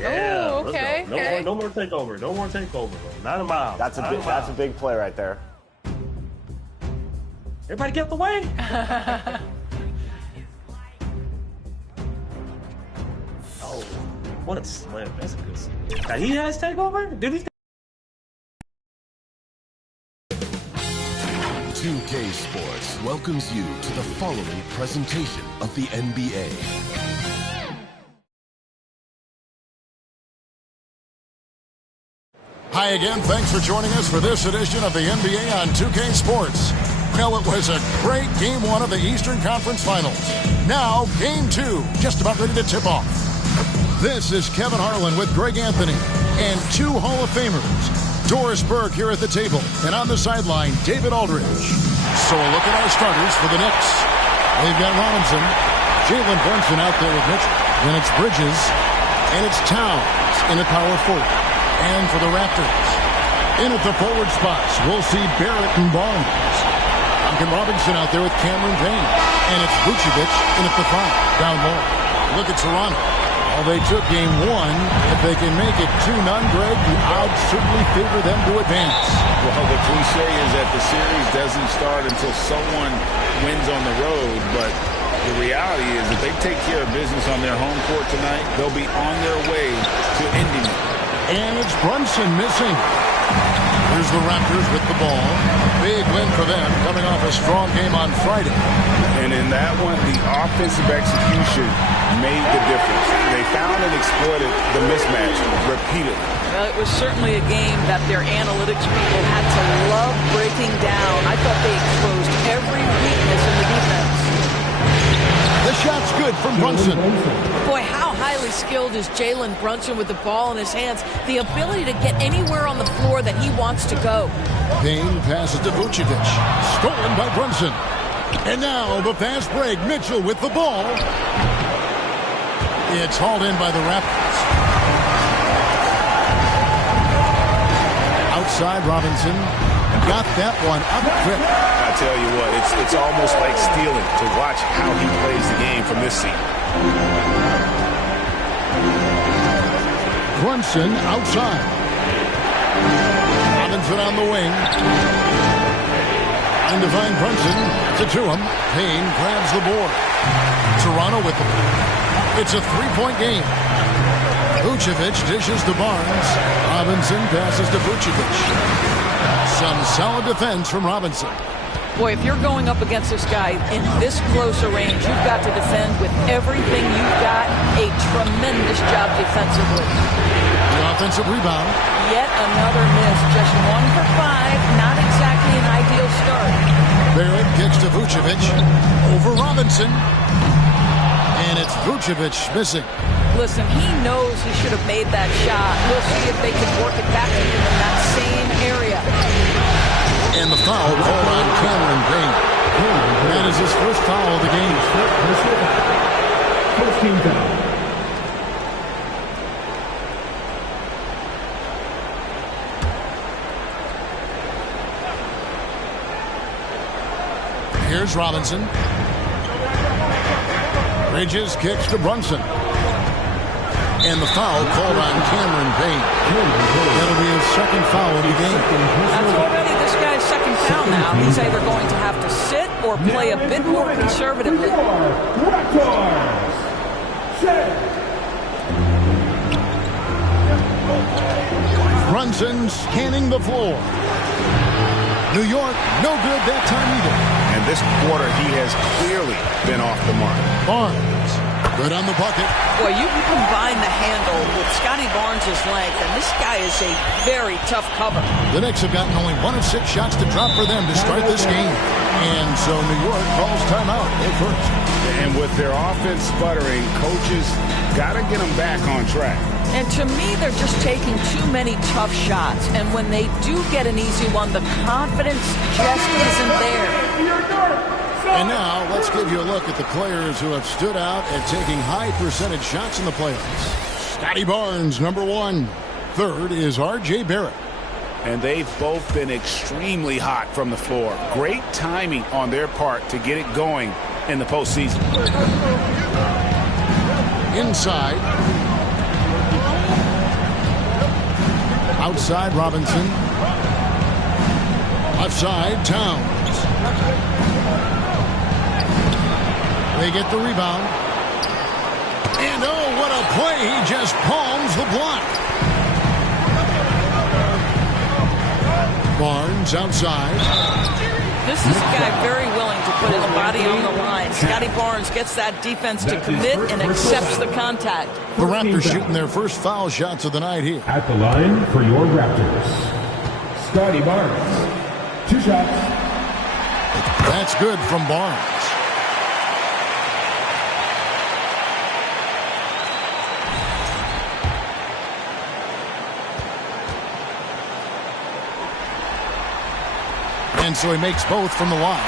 Yeah, Oh, okay. let's go. No more takeover. No more takeover. Not a mile. That's a big play right there. Everybody get out the way. Oh, what a slam. That's a good slam. Now he has takeover? Dude, he's 2K Sports welcomes you to the following presentation of the NBA. Hi again, thanks for joining us for this edition of the NBA on 2K Sports. Well, it was a great Game 1 of the Eastern Conference Finals. Now, Game 2, just about ready to tip off. This is Kevin Harlan with Greg Anthony and two Hall of Famers. Doris Burke here at the table, and on the sideline, David Aldridge. So a look at our starters for the Knicks. They've got Robinson, Jalen Brunson out there with Mitchell. Then it's Bridges, and it's Towns in at power forward. And for the Raptors, in at the forward spots, we'll see Barrett and Barnes. Duncan Robinson out there with Cameron Payne. And it's Vucevic in at the 5, down low. Look at Toronto. Well, they took Game 1. If they can make it 2-0, Greg, the odds certainly favor them to advance. Well, the cliche is that the series doesn't start until someone wins on the road, but the reality is if they take care of business on their home court tonight, they'll be on their way to ending it. And it's Brunson missing. Here's the Raptors with the ball. Big win for them, coming off a strong game on Friday. And in that one, the offensive execution made the difference. They found and exploited the mismatch repeatedly. Well, it was certainly a game that their analytics people had to love breaking down. I thought they exposed every weakness in the defense. The shot's good from Brunson. Boy, how highly skilled is Jalen Brunson with the ball in his hands? The ability to get anywhere on the floor that he wants to go. Payne passes to Vucevic. Stolen by Brunson. And now the fast break. Mitchell with the ball. It's hauled in by the Raptors. Outside Robinson. Got that one up quick. I tell you what, it's almost like stealing to watch how he plays the game from this seat. Brunson outside. Robinson on the wing. Trying to find Brunson. It's to him. Payne grabs the board. Toronto with the ball. It's a three-point game. Vucevic dishes to Barnes. Robinson passes to Vucevic. Some solid defense from Robinson. Boy, if you're going up against this guy in this close a range, you've got to defend with everything you've got. A tremendous job defensively. The offensive rebound. Yet another miss. Just 1 for 5. Not exactly an ideal start. Barrett kicks to Vucevic. Over Robinson. And it's Vucevic missing. Listen, he knows he should have made that shot. We'll see if they can work it back to him in that same area. And the foul called on Cameron Payne. That is his first foul of the game. First team foul. Here's Robinson. Bridges kicks to Brunson. And the foul called on Cameron Payne. That'll be his second foul of the game. That's already this guy's second foul now. He's either going to have to sit or play a bit more conservatively. Brunson scanning the floor. New York, no good that time either. And this quarter, he has clearly been off the mark. Barnes, good on the bucket. Boy, you combine the handle with Scotty Barnes' length, and this guy is a very tough cover. The Knicks have gotten only 1 of 6 shots to drop for them to start this game. And so New York calls timeout at first. And with their offense sputtering, coaches got to get them back on track. And to me, they're just taking too many tough shots. And when they do get an easy one, the confidence just isn't there. And now, let's give you a look at the players who have stood out at taking high percentage shots in the playoffs. Scotty Barnes, number 1. Third is R.J. Barrett. And they've both been extremely hot from the floor. Great timing on their part to get it going in the postseason. Inside. Outside Robinson. Left side Towns. They get the rebound. And oh, what a play. He just palms the block. Barnes outside. This is a guy very willing to put his body on the line. Scotty Barnes gets that defense to commit and accepts the contact. The Raptors shooting their first foul shots of the night here. At the line for your Raptors, Scotty Barnes. 2 shots. That's good from Barnes. And so he makes both from the line.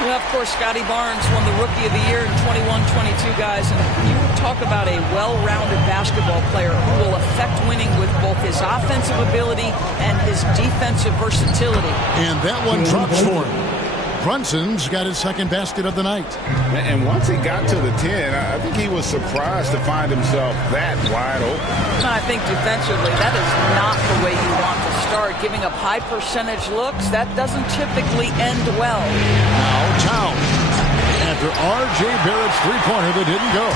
Well, of course, Scotty Barnes won the Rookie of the Year in 21-22, guys. And you talk about a well-rounded basketball player who will affect winning with both his offensive ability and his defensive versatility. And that one drops for him. Brunson's got his second basket of the night. And once he got to the 10, I think he was surprised to find himself that wide open. I think defensively, that is not the way you want to start. Giving up high percentage looks, that doesn't typically end well. Now Towns. After R.J. Barrett's three-pointer that didn't go.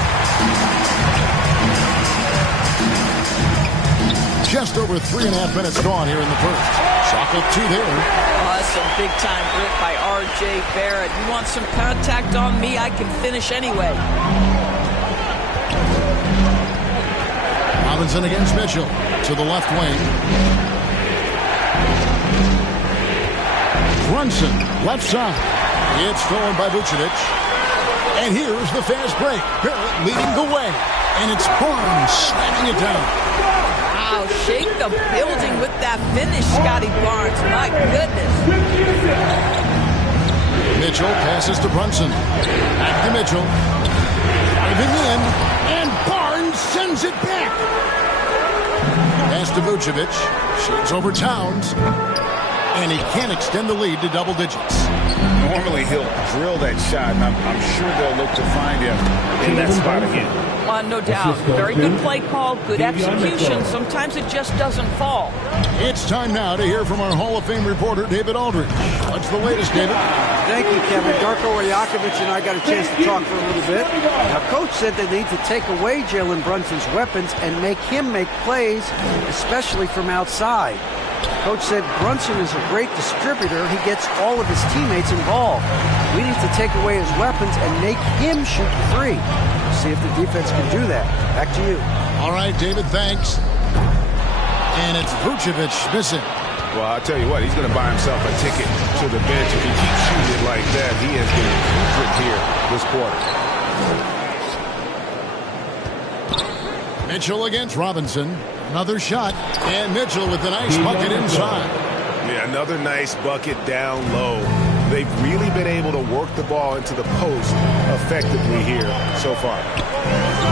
Just over 3.5 minutes gone here in the first. Chalk up 2 there. Oh, that's some big-time grit by R.J. Barrett. You want some contact on me, I can finish anyway. Robinson against Mitchell. To the left wing. Brunson, left side. It's stolen by Vucevic. And here's the fast break. Barrett leading the way. And it's Barnes slamming it down. Wow, shake the building with that finish, Scotty Barnes. My goodness. Mitchell passes to Brunson. Back to Mitchell. Driving in. And Barnes sends it back. Pass to Vucevic. Shakes over Towns. And he can't extend the lead to double digits. Normally he'll drill that shot, and I'm sure they'll look to find him in that spot again. No doubt. Very good play call, good execution. Sometimes it just doesn't fall. It's time now to hear from our Hall of Fame reporter, David Aldridge. What's the latest, David? Thank you, Kevin. Darko Rajakovic and I got a chance to talk for a little bit. Now, Coach said they need to take away Jalen Brunson's weapons and make him make plays, especially from outside. Coach said Brunson is a great distributor. He gets all of his teammates involved. We need to take away his weapons and make him shoot the three. See if the defense can do that. Back to you. All right, David, thanks. And it's Vucevic missing. Well, I'll tell you what, he's going to buy himself a ticket to the bench. If he keeps shooting it like that, he has been putrid here this quarter. Mitchell against Robinson. Another shot. And Mitchell with a nice bucket inside. Yeah, another nice bucket down low. They've really been able to work the ball into the post effectively here so far.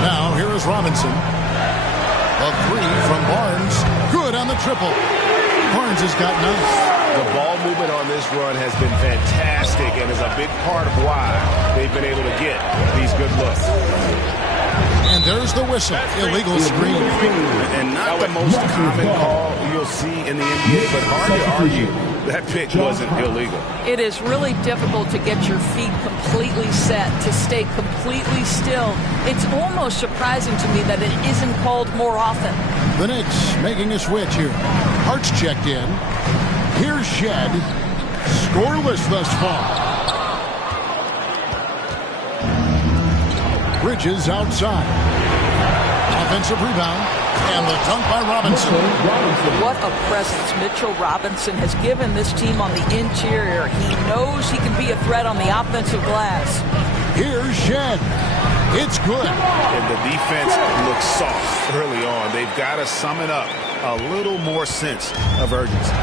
Now, here is Robinson. A three from Barnes. Good on the triple. Barnes has got 9. The ball movement on this run has been fantastic and is a big part of why they've been able to get these good looks. And there's the whistle. Illegal screen. And not the most common call you'll see in the NBA, but hard to argue that pick wasn't illegal. It is really difficult to get your feet completely set, to stay completely still. It's almost surprising to me that it isn't called more often. The Knicks making a switch here. Hart's checked in. Here's Shed. Scoreless thus far. Bridges outside. Offensive rebound. And the dunk by Robinson. What a presence Mitchell Robinson has given this team on the interior. He knows he can be a threat on the offensive glass. Here's Shed. It's good. And the defense looks soft early on. They've got to sum it up. A little more sense of urgency.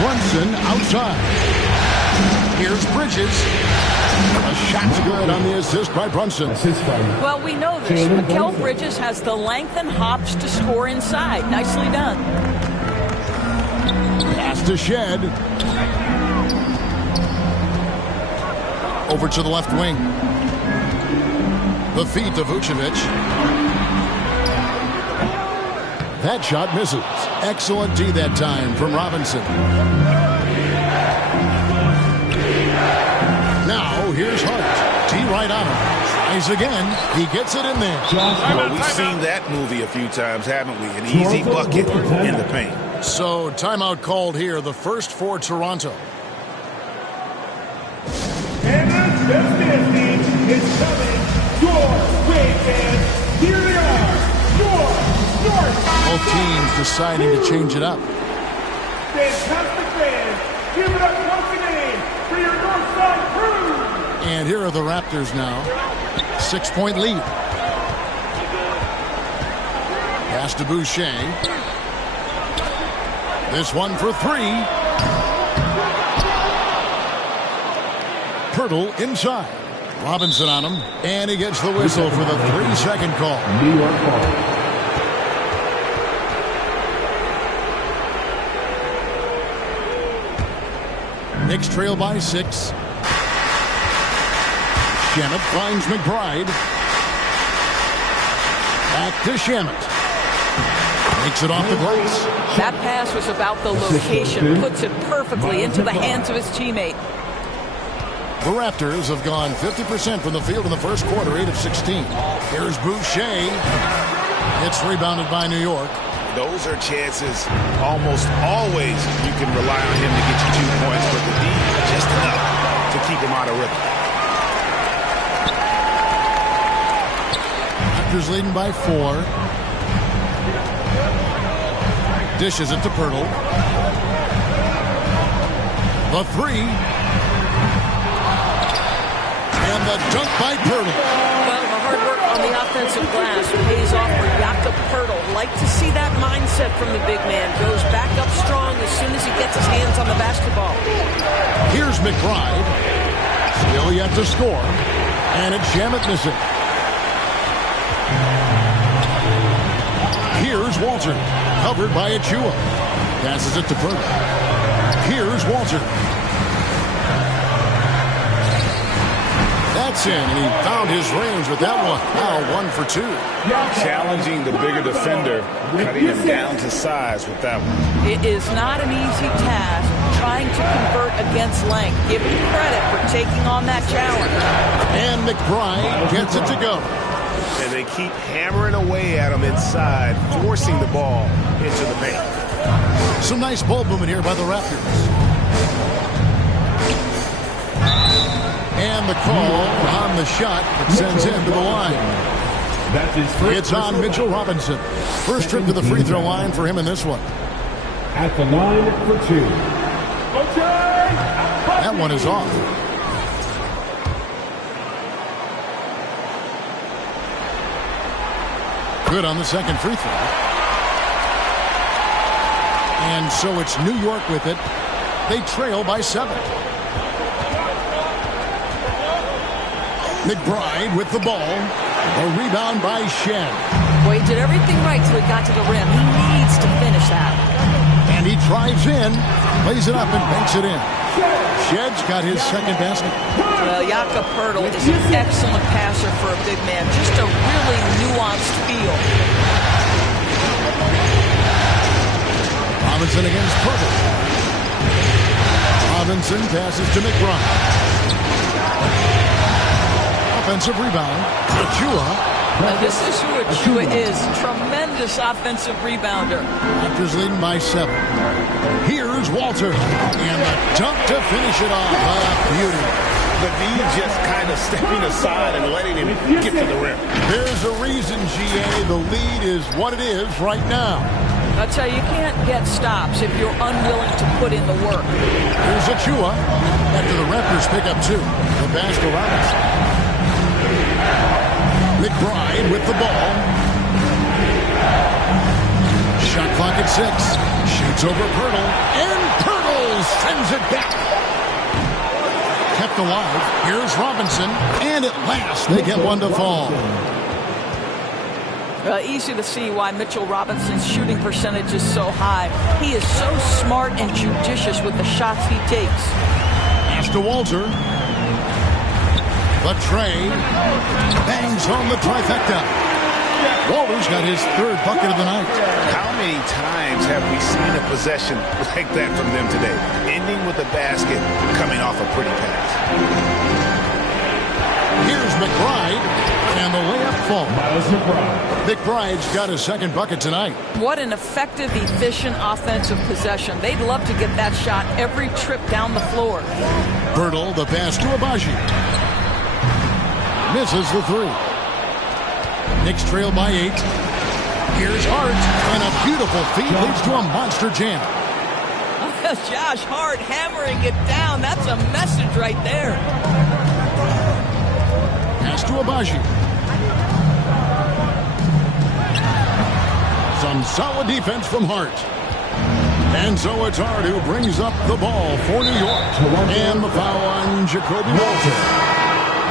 Brunson outside. Here's Bridges. A shot's good on the assist by Brunson. Well, we know this. Mikal Bridges has the length and hops to score inside. Nicely done. Pass to Shed. Over to the left wing. The feet to Vucevic. That shot misses. Excellent D that time from Robinson. Now here's Hart. D right on him. Tries again. He gets it in there. Well, we've seen that movie a few times, haven't we? An easy bucket in the paint. So timeout called here. The first for Toronto. And the Destiny is coming your way, fans. Here they are, your North. Both teams deciding to change it up. Fantastic fans. Give it up once again for your Northside crew. And here are the Raptors now. 6-point lead. Pass to Boucher. This one for three. Pirtle inside. Robinson on him. And he gets the whistle for the 3-second call. New York ball. Knicks trail by 6. Shamet finds McBride. Back to Shamet. Makes it off the glass. That pass was about the location. Puts it perfectly into the hands of his teammate. The Raptors have gone 50% from the field in the first quarter, 8 of 16. Here's Boucher. It's rebounded by New York. Those are chances almost always you can rely on him to get you 2 points, but the D just enough to keep him out of rhythm. Raptors leading by 4. Dishes it to Pirtle. The 3. And the dunk by Pirtle. Well, the hard work on the offensive glass pays off for Jakob Pirtle. Like to see that mindset from the big man. Goes back up strong as soon as he gets his hands on the basketball. Here's McBride. Still yet to score. And it's Shamet missing. Here's Walter. Covered by Achua. Passes it to Pirtle. Here's Walter. That's in, and he found his range with that one. Now 1 for 2. Challenging the bigger defender, cutting him down to size with that one. It is not an easy task trying to convert against length. Give him credit for taking on that challenge. And McBride gets it to go. And they keep hammering away at him inside, forcing the ball into the paint. Some nice ball movement here by the Raptors. And the call on the shot that sends him to the line. It's on Mitchell Robinson. First trip to the free throw line for him in this one. At the line for 2. That one is off. Good on the second free throw. And so it's New York with it. They trail by 7. McBride with the ball. A rebound by Shen. Boy, he did everything right till he got to the rim. He needs to finish that. And he drives in, lays it up, and banks it in. Shed's got his second basket. Well, Jakob Pirtle is an excellent passer for a big man. Just a really nuanced feel. Robinson against Pirtle. Robinson passes to McBride. Offensive rebound. Achua. This is who Achua is. Tremendous offensive rebounder. Raptors leading by 7. Here's Walter. And the dunk to finish it off. Beauty. The D just kind of stepping aside and letting him get to the rim. There's a reason, GA. The lead is what it is right now. I'll tell you, you can't get stops if you're unwilling to put in the work. Here's Achua. After the Raptors pick up 2. The pass to Robinson. McBride with the ball. Shot clock at 6. Shoots over Pirtle. And Pirtle sends it back. Kept alive. Here's Robinson. And at last they get one to fall. Easy to see why Mitchell Robinson's shooting percentage is so high. He is so smart and judicious with the shots he takes. Pass to Walter. The tray bangs home the trifecta. Walter's got his third bucket of the night. How many times have we seen a possession like that from them today? Ending with a basket, coming off a pretty pass. Here's McBride, and the layup falls. Miles McBride. McBride's got his second bucket tonight. What an effective, efficient offensive possession. They'd love to get that shot every trip down the floor. Bertle, the pass to Abaji. Misses the three. Knicks trail by 8. Here's Hart, and a beautiful feed leads to a monster jam. Josh Hart hammering it down. That's a message right there. Pass to Abaji. Some solid defense from Hart. And so it's Hart who brings up the ball for New York. And the foul on Jacoby Walter.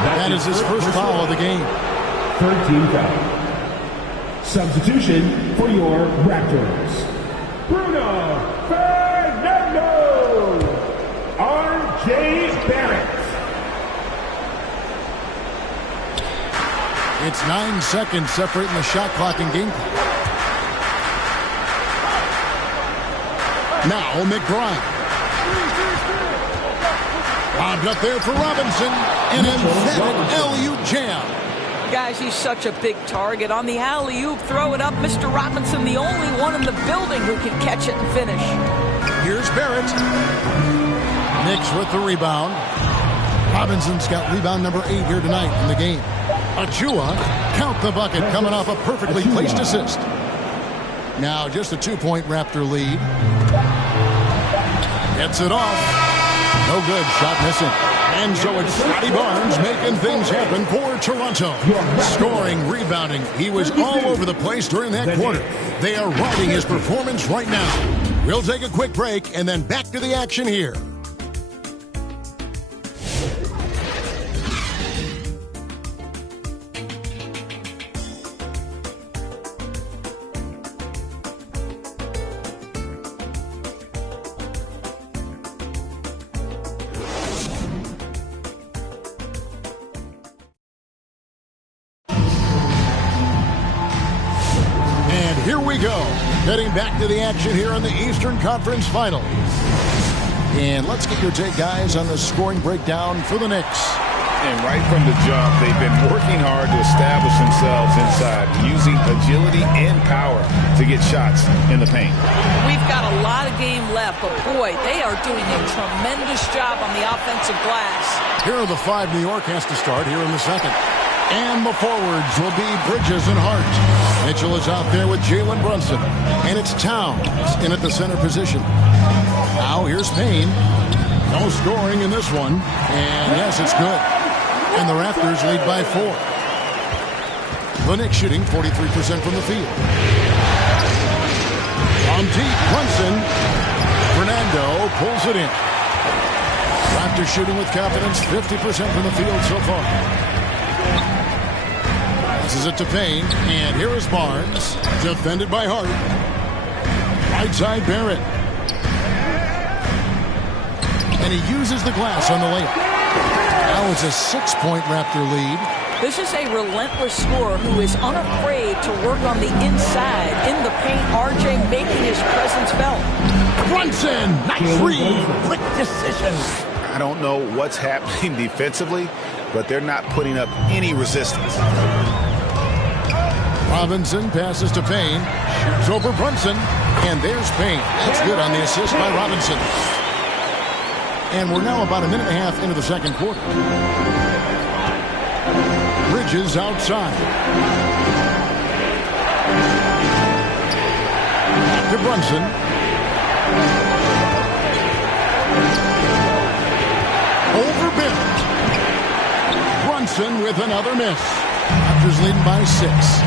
That is his first foul of the game. 13 foul. Substitution for your Raptors. Bruno Fernando. R.J. Barrett. It's 9 seconds separating the shot clock and game clock. Now McBride. Bobbed up there for Robinson. An emphatic alley-oop jam. Guys, he's such a big target. On the alley-oop, throw it up. Mr. Robinson, the only one in the building who can catch it and finish. Here's Barrett. Knicks with the rebound. Robinson's got rebound number 8 here tonight in the game. Achua, count the bucket, coming off a perfectly placed assist. Now just a 2-point Raptor lead. Gets it off. No good, shot missing. And so it's Scotty Barnes making things happen for Toronto. Scoring, rebounding. He was all over the place during that quarter. They are riding his performance right now. We'll take a quick break and then back to the action here. Here we go. Heading back to the action here in the Eastern Conference Finals. And let's get your take, guys, on the scoring breakdown for the Knicks. And right from the jump, they've been working hard to establish themselves inside, using agility and power to get shots in the paint. We've got a lot of game left, but boy, they are doing a tremendous job on the offensive glass. Here are the 5 New York has to start here in the second. And the forwards will be Bridges and Hart. Mitchell is out there with Jalen Brunson. And it's Towns in at the center position. Now here's Payne. No scoring in this one. And yes, it's good. And the Raptors lead by 4. The Knicks shooting 43% from the field. From deep, Brunson. Fernando pulls it in. Raptors shooting with confidence, 50% from the field so far. Passes it to Payne, and here is Barnes, defended by Hart. Right side, Barrett. And he uses the glass on the layup. Now it's a 6-point Raptor lead. This is a relentless scorer who is unafraid to work on the inside, in the paint. RJ making his presence felt. Brunson, nice read, quick decision. I don't know what's happening defensively, but they're not putting up any resistance. Robinson passes to Payne, shoots over Brunson, and there's Payne. That's good on the assist by Robinson. And we're now about a minute and a half into the second quarter. Bridges outside. To Brunson. Over Barrett. Brunson with another miss. Raptors leading by 6.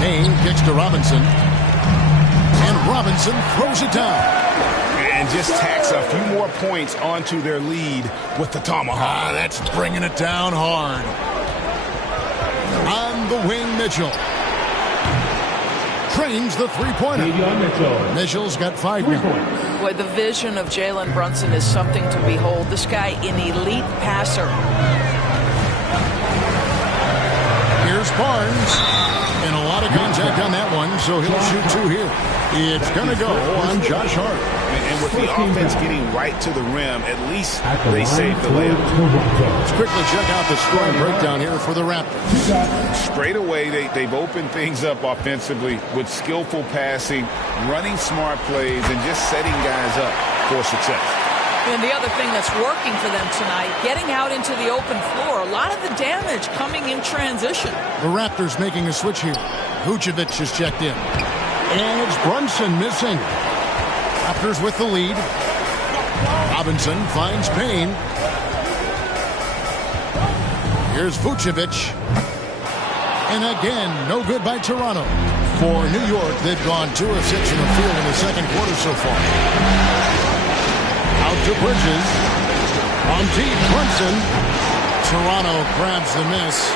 Payne kicks to Robinson. And Robinson throws it down. And just tacks a few more points onto their lead with the tomahawk. That's bringing it down hard. On the wing, Mitchell. Trains the three-pointer. Mitchell's got 5 now. Boy, the vision of Jalen Brunson is something to behold. This guy, an elite passer. Here's Barnes. And a lot of contact on that one, so he'll shoot two here. It's going to go on Josh Hart. And with the offense getting right to the rim, at least they saved the layup. Let's quickly check out the scoring breakdown here for the Raptors. Straight away, they've opened things up offensively with skillful passing, running smart plays, and just setting guys up for success. And the other thing that's working for them tonight, getting out into the open floor. A lot of the damage coming in transition. The Raptors making a switch here. Vucevic is checked in. And it's Brunson missing. Raptors with the lead. Robinson finds Payne. Here's Vucevic. And again, no good by Toronto. For New York, they've gone 2 of 6 in the field in the second quarter so far. Out to Bridges. On deep, Brunson. Toronto grabs the miss.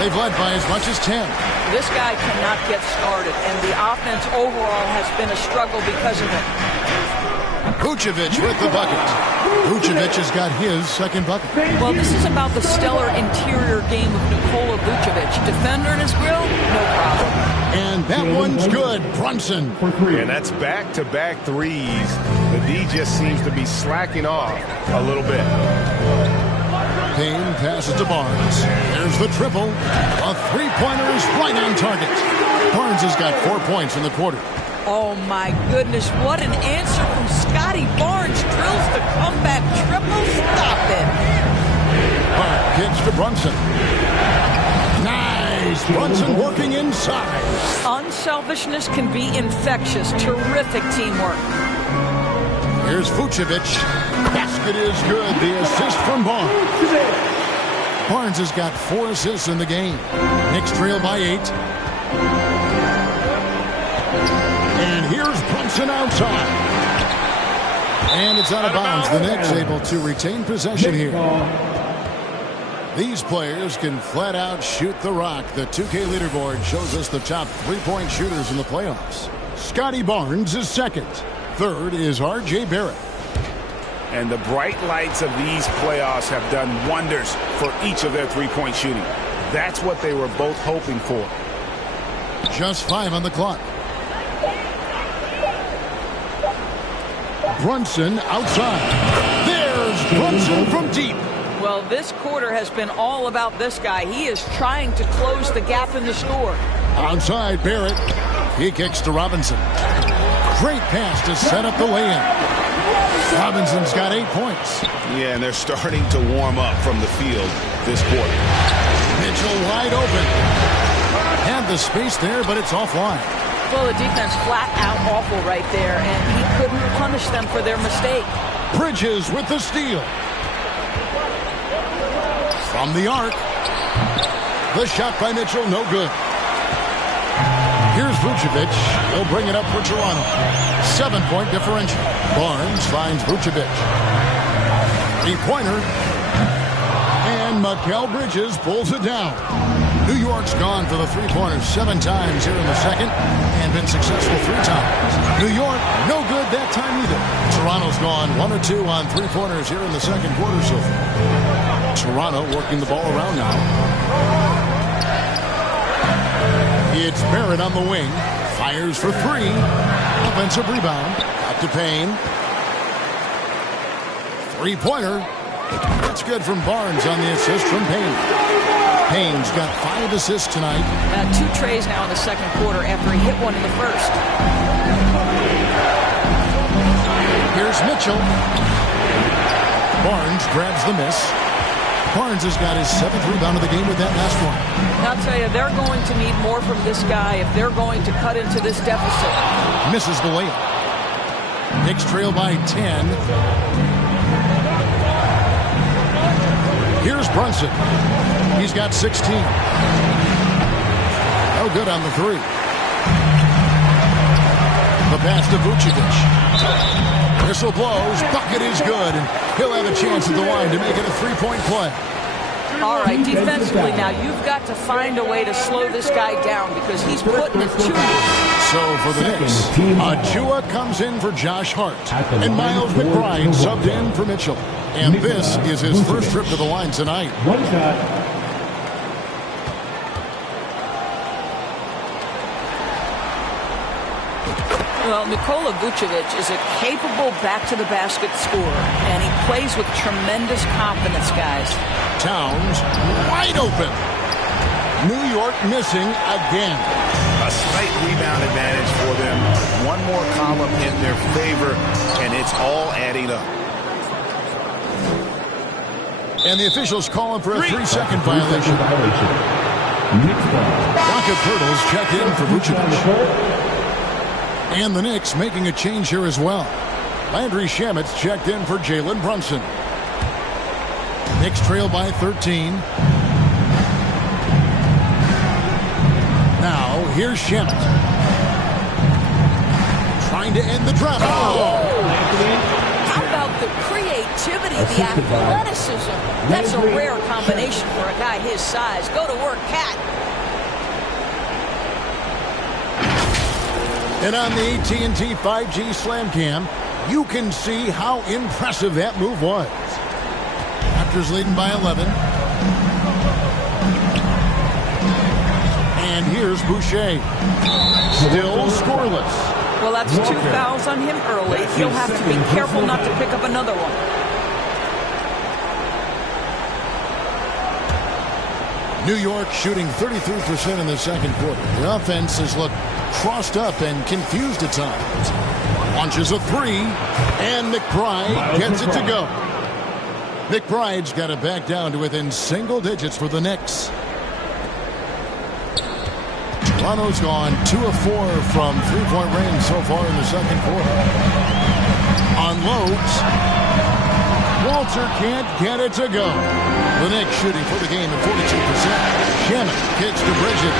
They've led by as much as 10. This guy cannot get started, and the offense overall has been a struggle because of it. Vucevic with the bucket. Vucevic has got his second bucket. Well, this is about the stellar interior game of Nikola Vucevic. Defender in his grill, no problem. And that one's good. Brunson. And that's back-to-back threes. The D just seems to be slacking off a little bit. Payne passes to Barnes. There's the triple. A three-pointer is right on target. Barnes has got 4 points in the quarter. Oh, my goodness. What an answer from Scotty Barnes. Drills the comeback triple. Stop it. Hart kicks to Brunson. Nice. Brunson working inside. Unselfishness can be infectious. Terrific teamwork. Here's Vucevic. Basket is good. The assist from Barnes. Barnes has got 4 assists in the game. Knicks trail by 8. And here's Brunson outside. And it's out of bounds. The Knicks able to retain possession here. These players can flat out shoot the rock. The 2K leaderboard shows us the top 3-point shooters in the playoffs. Scotty Barnes is second. Third is R.J. Barrett. And the bright lights of these playoffs have done wonders for each of their three-point shooting. That's what they were both hoping for. Just 5 on the clock. Brunson outside. There's Brunson from deep. Well, this quarter has been all about this guy. He is trying to close the gap in the score. Outside Barrett. He kicks to Robinson. Great pass to set up the lay-in. Robinson's got 8 points. Yeah, and they're starting to warm up from the field this quarter. Mitchell wide open. Had the space there, but it's offline. Well, the defense flat out awful right there, and he couldn't punish them for their mistake. Bridges with the steal. From the arc. The shot by Mitchell, no good. Here's Vucevic. He'll bring it up for Toronto. 7-point differential. Barnes finds Vucevic. 3-pointer. And Mikal Bridges pulls it down. New York's gone for the 3-pointers 7 times here in the second and been successful 3 times. New York, no good that time either. Toronto's gone 1 or 2 on 3-pointers here in the second quarter so far. Toronto working the ball around now. It's Barrett on the wing. Fires for 3. Offensive rebound. Out to Payne. 3-pointer. That's good from Barnes on the assist from Payne. Payne's got 5 assists tonight. 2 trays now in the second quarter after he hit one in the first. Here's Mitchell. Barnes grabs the miss. Barnes has got his 7th rebound of the game with that last one. I'll tell you, they're going to need more from this guy if they're going to cut into this deficit. Misses the layup. Knicks trail by 10. Here's Brunson. He's got 16. No good on the 3. The pass to Vucevic. Whistle blows. Bucket is good. And he'll have a chance at the line to make it a 3-point play. All right, defensively now, you've got to find a way to slow this guy down because he's putting it to you. So for the Knicks, Ajua comes in for Josh Hart. And Miles McBride subbed in for Mitchell. And this is his first trip to the line tonight. One shot. Well, Nikola Vucevic is a capable back-to-the-basket scorer, and he plays with tremendous confidence, guys. Towns wide open. New York missing again. A slight rebound advantage for them. One more column in their favor, and it's all adding up. And the officials calling for a 3-second violation. Rocket Pirtles checked in for Vucevic. And the Knicks making a change here as well. Landry Shamet's checked in for Jalen Brunson. Knicks trail by 13. Now, here's Shamet. Trying to end the drought. How about the creativity, the athleticism? That's a rare combination for a guy his size. Go to work, Cat. And on the AT&T 5G Slam Cam, you can see how impressive that move was. Raptors leading by 11. And here's Boucher. Still scoreless. Well, that's 2 fouls on him early. He'll have to be careful not to pick up another one. New York shooting 33% in the second quarter. The offense has looked crossed up and confused at times. Launches a three, and McBride gets it to go. McBride's got it back down to within single digits for the Knicks. Toronto's gone 2 of 4 from three-point range so far in the second quarter. Unloads. Walter can't get it to go. The Knicks shooting for the game at 42%. Shamet kicks to Bridges.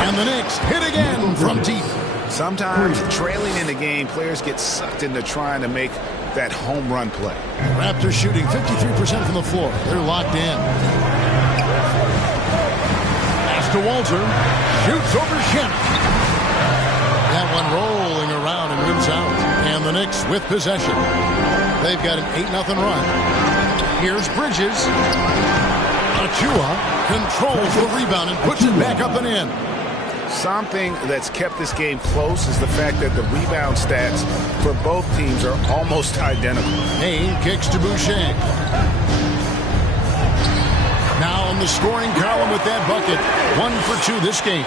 And the Knicks hit again from deep. Sometimes trailing in the game, players get sucked into trying to make that home run play. Raptors shooting 53% from the floor. They're locked in. Pass to Walter. Shoots over Shamet. That one rolling around and rims out. And the Knicks with possession. They've got an 8-0 run. Here's Bridges. Achua controls the rebound and puts it back up and in. Something that's kept this game close is the fact that the rebound stats for both teams are almost identical. Payne kicks to Boucher. Now in the scoring column with that bucket. 1 for 2 this game.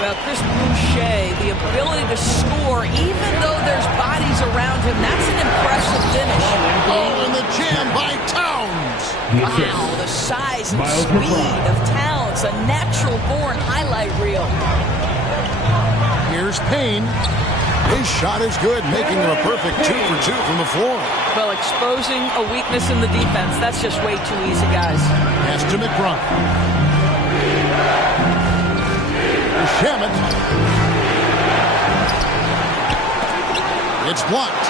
Well, Chris Boucher, the ability to score even though there's bodies around him, that's an impressive finish. Oh, and the jam by Towns. Wow, the size and speed of Towns, a natural-born highlight reel. Here's Payne. His shot is good, making him a perfect 2 for 2 from the floor. Well, exposing a weakness in the defense, that's just way too easy, guys. Pass to McBride. Shamet. It's blocked.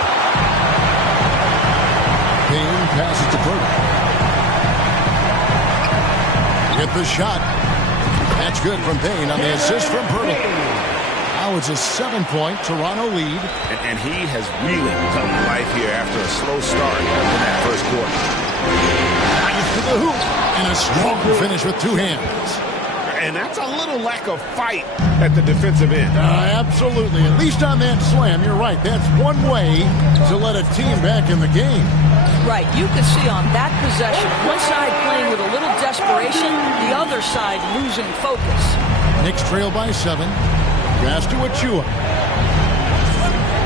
Payne passes to Burton. Get the shot. That's good from Payne on the assist from Burton. Now it's a 7-point Toronto lead. And he has really come to life here after a slow start in that first quarter. Nice to the hoop. And a strong finish with 2 hands. And that's a little lack of fight at the defensive end. Absolutely. At least on that slam, you're right. That's one way to let a team back in the game. Right. You can see on that possession, one side playing with a little desperation, the other side losing focus. Knicks trail by 7. Pass to Achua.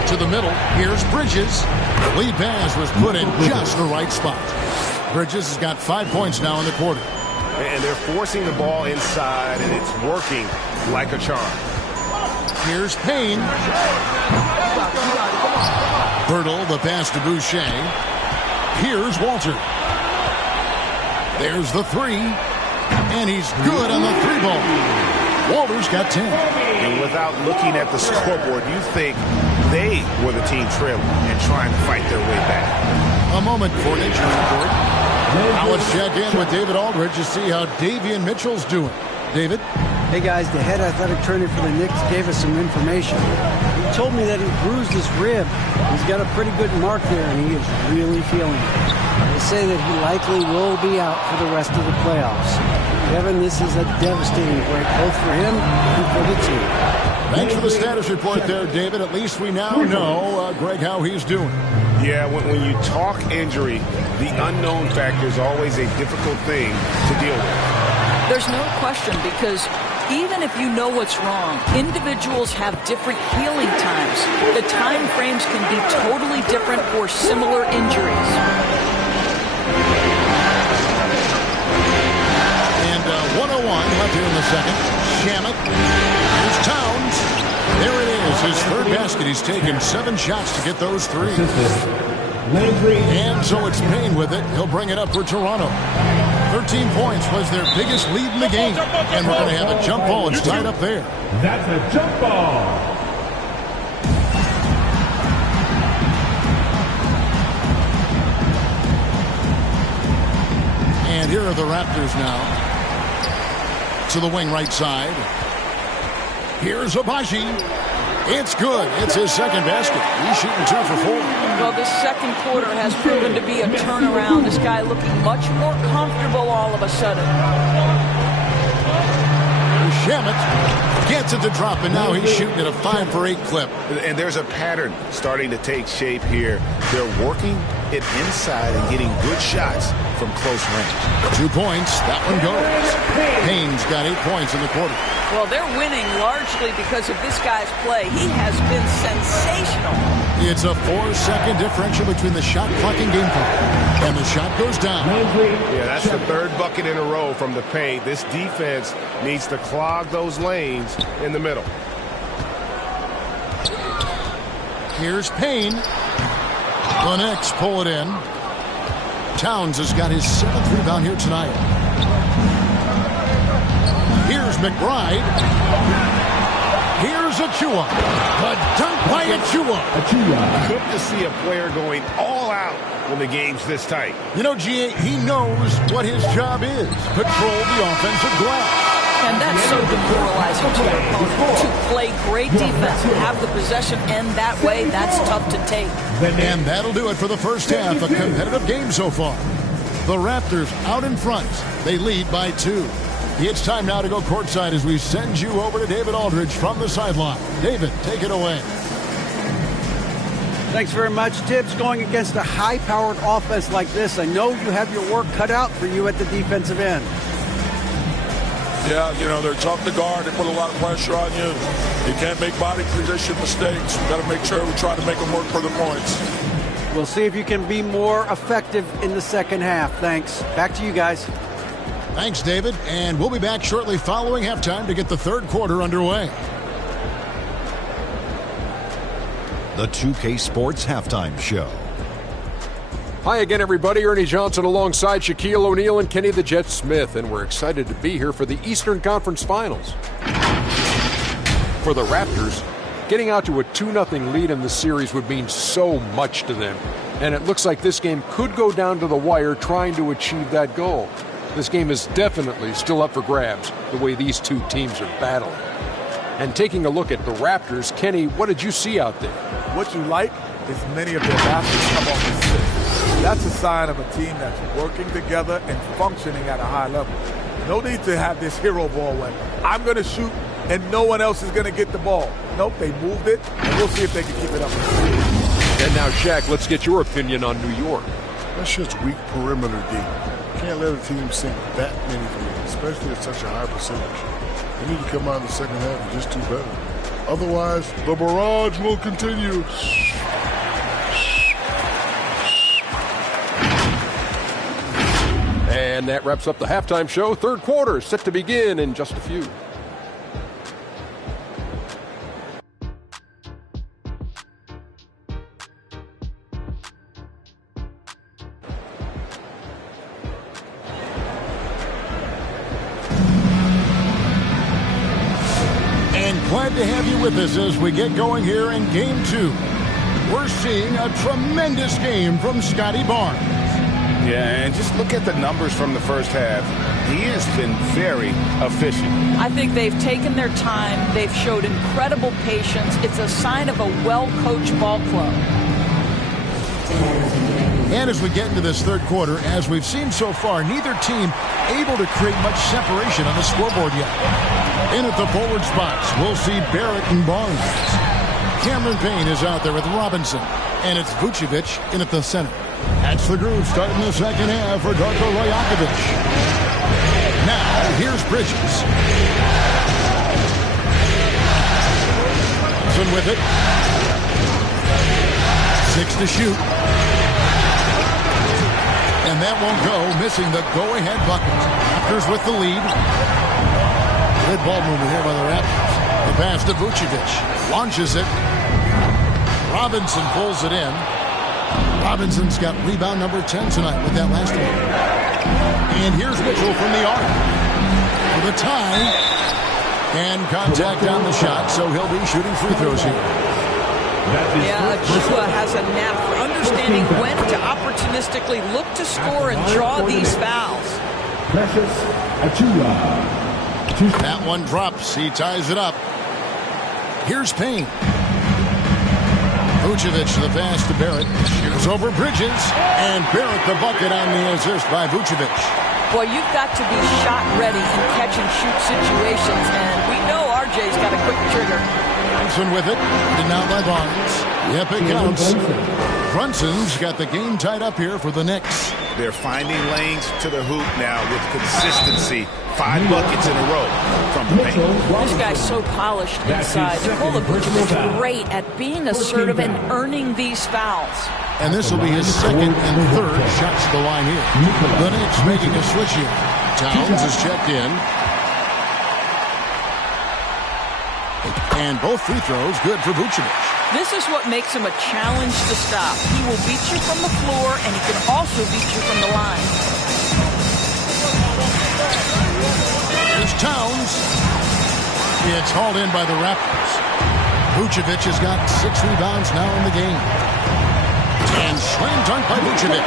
To the middle. Here's Bridges. The lead pass was put in just the right spot. Bridges has got 5 points now in the quarter. And they're forcing the ball inside, and it's working like a charm. Here's Payne. Bertle, the pass to Boucher. Here's Walter. There's the 3. And he's good on the 3-ball. Walter's got 10. And without looking at the scoreboard, you think they were the team trailing and trying to fight their way back. A moment for an injury report. Now let's check in with David Aldridge to see how Davion Mitchell's doing. David? Hey guys, the head athletic trainer for the Knicks gave us some information. He told me that he bruised his rib. He's got a pretty good mark there, and he is really feeling it. They say that he likely will be out for the rest of the playoffs. Kevin, this is a devastating break, both for him and for the team. Thanks for the status report there, David. At least we now know, Greg, how he's doing. Yeah, when you talk injury, the unknown factor is always a difficult thing to deal with. There's no question, because even if you know what's wrong, individuals have different healing times. The time frames can be totally different for similar injuries. And 101 left here in the second. Shamet. Here's Towns. There it is, his third basket. He's taken 7 shots to get those 3. And so it's Payne with it. He'll bring it up for Toronto. 13 points was their biggest lead in the game. And we're going to have a jump ball. It's tied up there. That's a jump ball. And here are the Raptors now. To the wing right side. Here's Abaji. It's good. It's his second basket. He's shooting 2 for 4. Well, this second quarter has proven to be a turnaround. This guy looking much more comfortable all of a sudden. Shamet gets it to drop, and now he's shooting at a 5 for 8 clip. And there's a pattern starting to take shape here. They're working it inside and getting good shots from close range. 2 points. That one goes. Payne's got 8 points in the quarter. Well, they're winning largely because of this guy's play. He has been sensational. It's a 4-second differential between the shot clock and game clock. And the shot goes down. Yeah, that's the 3rd bucket in a row from the paint. This defense needs to clog those lanes in the middle. Here's Payne. The Knicks pull it in. Towns has got his 7th rebound here tonight. Here's McBride. Here's Achua. A dunk by Achua. Good to see a player going all out when the game's this tight. You know, G.A., he knows what his job is. Control the offensive glass. And that's so demoralizing to your opponent. To play great defense, have the possession, and that way, that's tough to take. And that'll do it for the first half. A competitive game so far. The Raptors out in front. They lead by 2. It's time now to go courtside as we send you over to David Aldridge from the sideline. David, take it away. Thanks very much, Tibbs. Going against a high-powered offense like this, I know you have your work cut out for you at the defensive end. Yeah, you know, they're tough to guard. They put a lot of pressure on you. You can't make body position mistakes. We've got to make sure we try to make them work for the points. We'll see if you can be more effective in the second half. Thanks. Back to you guys. Thanks, David. And we'll be back shortly following halftime to get the third quarter underway. The 2K Sports Halftime Show. Hi again, everybody. Ernie Johnson alongside Shaquille O'Neal and Kenny the Jet Smith, and we're excited to be here for the Eastern Conference Finals. For the Raptors, getting out to a 2-0 lead in the series would mean so much to them, and it looks like this game could go down to the wire trying to achieve that goal. This game is definitely still up for grabs, the way these two teams are battling. And taking a look at the Raptors, Kenny, what did you see out there? What you like is many of their baskets come off the assist. That's a sign of a team that's working together and functioning at a high level. No need to have this hero ball when I'm going to shoot and no one else is going to get the ball. Nope, they moved it, and we'll see if they can keep it up. And now, Shaq, let's get your opinion on New York. That's just weak perimeter D. Can't let a team sink that many threes, especially at such a high percentage. They need to come out in the second half and just do better. Otherwise, the barrage will continue. And that wraps up the halftime show. Third quarter set to begin in just a few. Glad to have you with us as we get going here in Game 2. We're seeing a tremendous game from Scotty Barnes. Yeah, and just look at the numbers from the first half. He has been very efficient. I think they've taken their time. They've showed incredible patience. It's a sign of a well-coached ball club. And as we get into this third quarter, as we've seen so far, neither team able to create much separation on the scoreboard yet. In at the forward spots, we'll see Barrett and Barnes. Cameron Payne is out there with Robinson. And it's Vucevic in at the center. That's the groove starting the second half for Darko Rajakovic. Now, here's Bridges. Robinson with it. 6 to shoot. And that won't go, missing the go-ahead bucket. Raptors with the lead. Good ball movement here by the Raptors. The pass to Vucevic. Launches it. Robinson pulls it in. Robinson's got rebound number 10 tonight with that last one. And here's Mitchell from the arc. For the tie. And contact on the shot, so he'll be shooting free throws here. Yeah, Achua has a knack for understanding when to opportunistically look to score and draw these fouls. Precious Achua. That one drops. He ties it up. Here's Payne. Vucevic to the pass to Barrett. Shoots over Bridges. And Barrett the bucket on the assist by Vucevic. Boy, you've got to be shot ready in catch-and-shoot situations, and we know RJ's got a quick trigger. Brunson with it. And out by Barnes. Yep, it counts. Brunson's got the game tied up here for the Knicks. They're finding lanes to the hoop now with consistency. 5 buckets in a row from the paint. This guy's so polished inside. Nikola Vucevic great at being assertive and earning these fouls. And this will be his second and third shots to the line here. The Knicks making a switch here. Towns is checked in. And both free throws good for Vucevic. This is what makes him a challenge to stop. He will beat you from the floor, and he can also beat you from the line. Here's Towns. It's hauled in by the Raptors. Vucevic has got 6 rebounds now in the game. And slam dunk by Vucevic.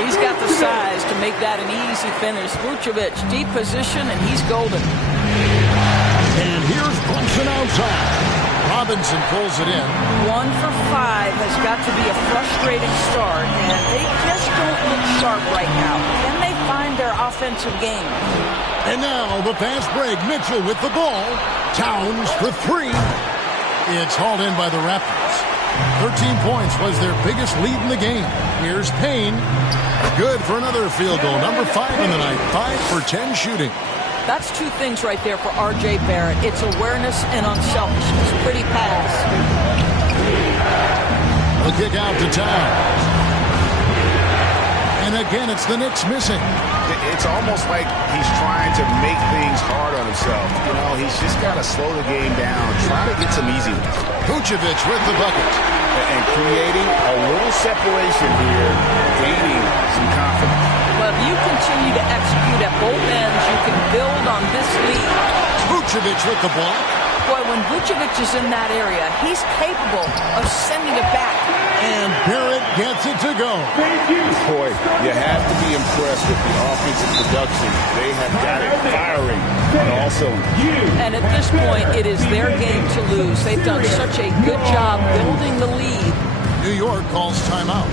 He's got the size to make that an easy finish. Vucevic, deep position, and he's golden. And here's Brunson outside. Robinson pulls it in. 1 for 5 has got to be a frustrating start, and they just don't look sharp right now. Can they find their offensive game? And now the fast break. Mitchell with the ball. Towns for 3. It's hauled in by the Raptors. 13 points was their biggest lead in the game. Here's Payne. Good for another field goal. Number 5 in the night. 5 for 10 shooting. That's 2 things right there for R.J. Barrett. It's awareness and unselfishness. Pretty pass. The kick out to Towns. And again, it's the Knicks missing. It's almost like he's trying to make things hard on himself. You know, he's just got to slow the game down, try to get some easy ones. Vucevic with the bucket. And creating a little separation here, gaining some confidence. Well, if you continue to execute at both ends, you can build on this lead. Vucevic with the block. Boy, when Vucevic is in that area, he's capable of sending it back. And Barrett gets it to go. Boy, you have to be impressed with the offensive production. They have got it firing, but also and at this point, it is their game to lose. They've done such a good job building the lead. New York calls timeout.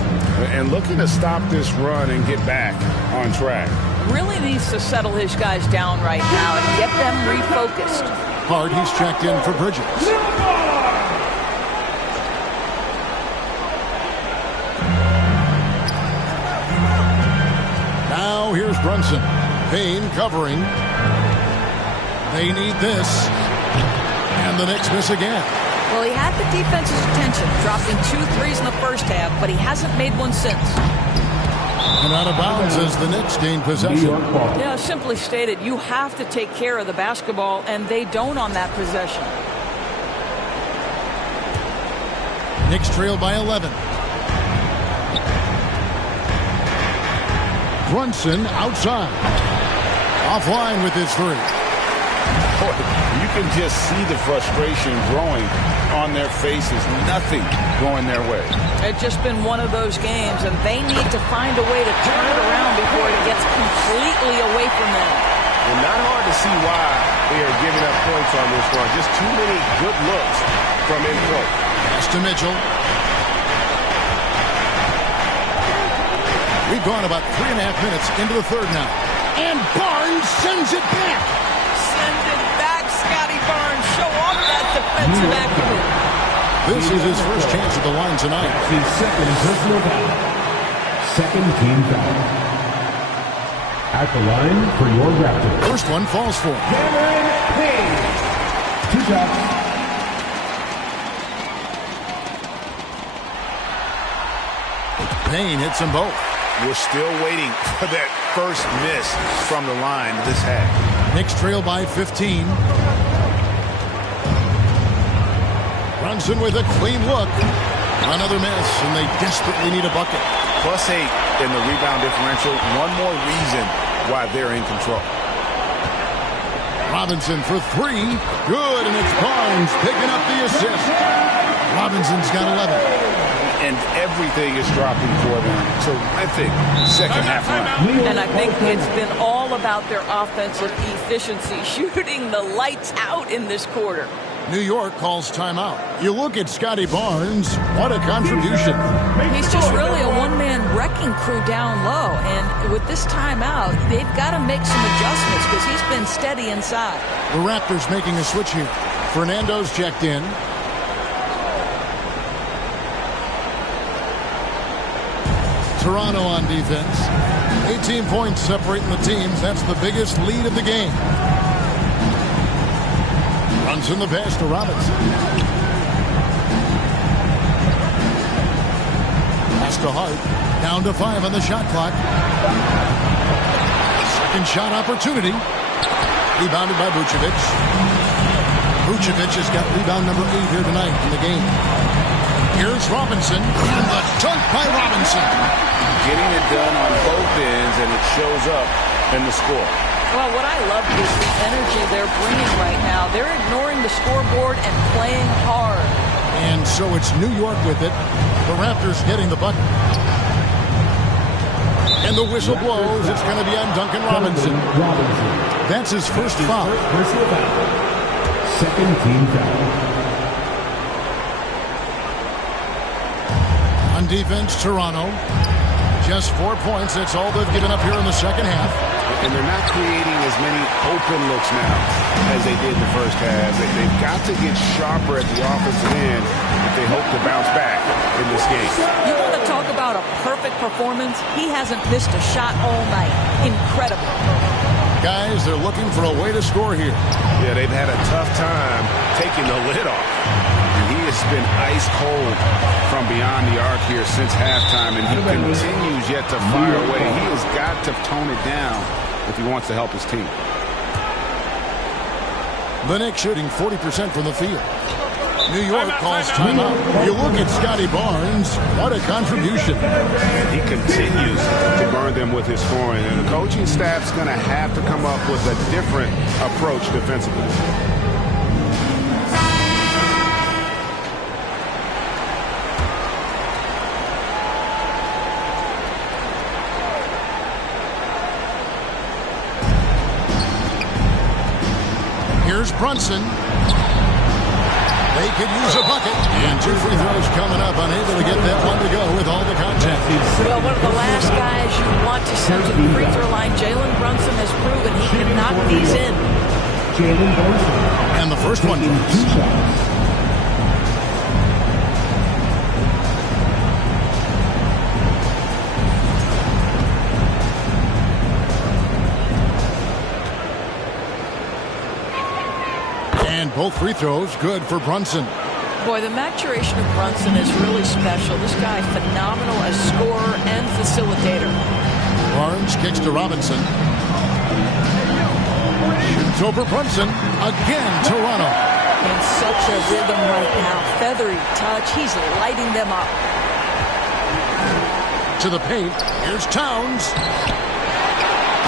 And looking to stop this run and get back on track. Really needs to settle his guys down right now and get them refocused. Hard, he's checked in for Bridges. Now here's Brunson. Payne covering. They need this. And the Knicks miss again. Well, he had the defense's attention, dropping 2 threes in the first half, but he hasn't made one since. And out of bounds as the Knicks gain possession. Yeah, simply stated, you have to take care of the basketball, and they don't on that possession. Knicks trail by 11. Brunson outside. Offline with his 3. Boy, you can just see the frustration growing on their faces. Nothing going their way. It's just been one of those games, and they need to find a way to turn it around before it gets completely away from them. And not hard to see why they are giving up points on this one. Just too many good looks from in play. Pass to Mitchell. We've gone about 3.5 minutes into the third now. And Barnes sends it back. Send it back, Scotty Barnes. Show off that defensive acumen. This is his first chance at the line tonight. His second personal foul. Second team foul. At the line for your Raptors. First one falls for him. Cameron Payne. 2 shots. Payne hits them both. We're still waiting for that first miss from the line this half. Knicks trail by 15. Brunson with a clean look. Another miss, and they desperately need a bucket. +8 in the rebound differential. One more reason why they're in control. Robinson for 3. Good, and it's Barnes picking up the assist. Robinson's got 11. And everything is dropping for them. Terrific second half run. And I think it's been all about their offensive efficiency, shooting the lights out in this quarter. New York calls timeout. You look at Scotty Barnes. What a contribution. He's just really a one-man wrecking crew down low. And with this timeout, they've got to make some adjustments because he's been steady inside. The Raptors making a switch here. Fernando's checked in. Toronto on defense. 18 points separating the teams. That's the biggest lead of the game. Runs in the pass to Robinson. Pass to Hart. Down to 5 on the shot clock. Second shot opportunity. Rebounded by Vucevic. Vucevic has got rebound number 8 here tonight in the game. Here's Robinson. And the dunk by Robinson. Getting it done on both ends, and it shows up in the score. Well, what I love is the energy they're bringing right now. They're ignoring the scoreboard and playing hard. And so it's New York with it. The Raptors getting the bucket. And the whistle blows. It's going to be on Duncan Robinson. That's his first foul. Second team foul. On defense, Toronto. Just 4 points. That's all they've given up here in the second half. And they're not creating as many open looks now as they did in the first half. They've got to get sharper at the offensive end if they hope to bounce back in this game. You want to talk about a perfect performance? He hasn't missed a shot all night. Incredible. Guys, they're looking for a way to score here. Yeah, they've had a tough time taking the lid off. And he has been ice cold from beyond the arc here since halftime, and he continues yet to fire away. He has got to tone it down if he wants to help his team. The Knicks shooting 40% from the field. New York calls timeout. You look at Scotty Barnes. What a contribution. He continues to burn them with his scoring, and the coaching staff's going to have to come up with a different approach defensively. Here's Brunson. They could use a bucket. And 2 free throws coming up. Unable to get that one to go with all the contact. Well, one of the last guys you want to send to the free throw line, Jalen Brunson has proven he can knock these in. Jalen Brunson. And the first one drops. 2 shots. And both free throws good for Brunson. Boy, the maturation of Brunson is really special. This guy, phenomenal as scorer and facilitator. Barnes kicks to Robinson. Shoots over Brunson. Again, Toronto. In such a rhythm right now. Feathery touch. He's lighting them up. To the paint. Here's Towns.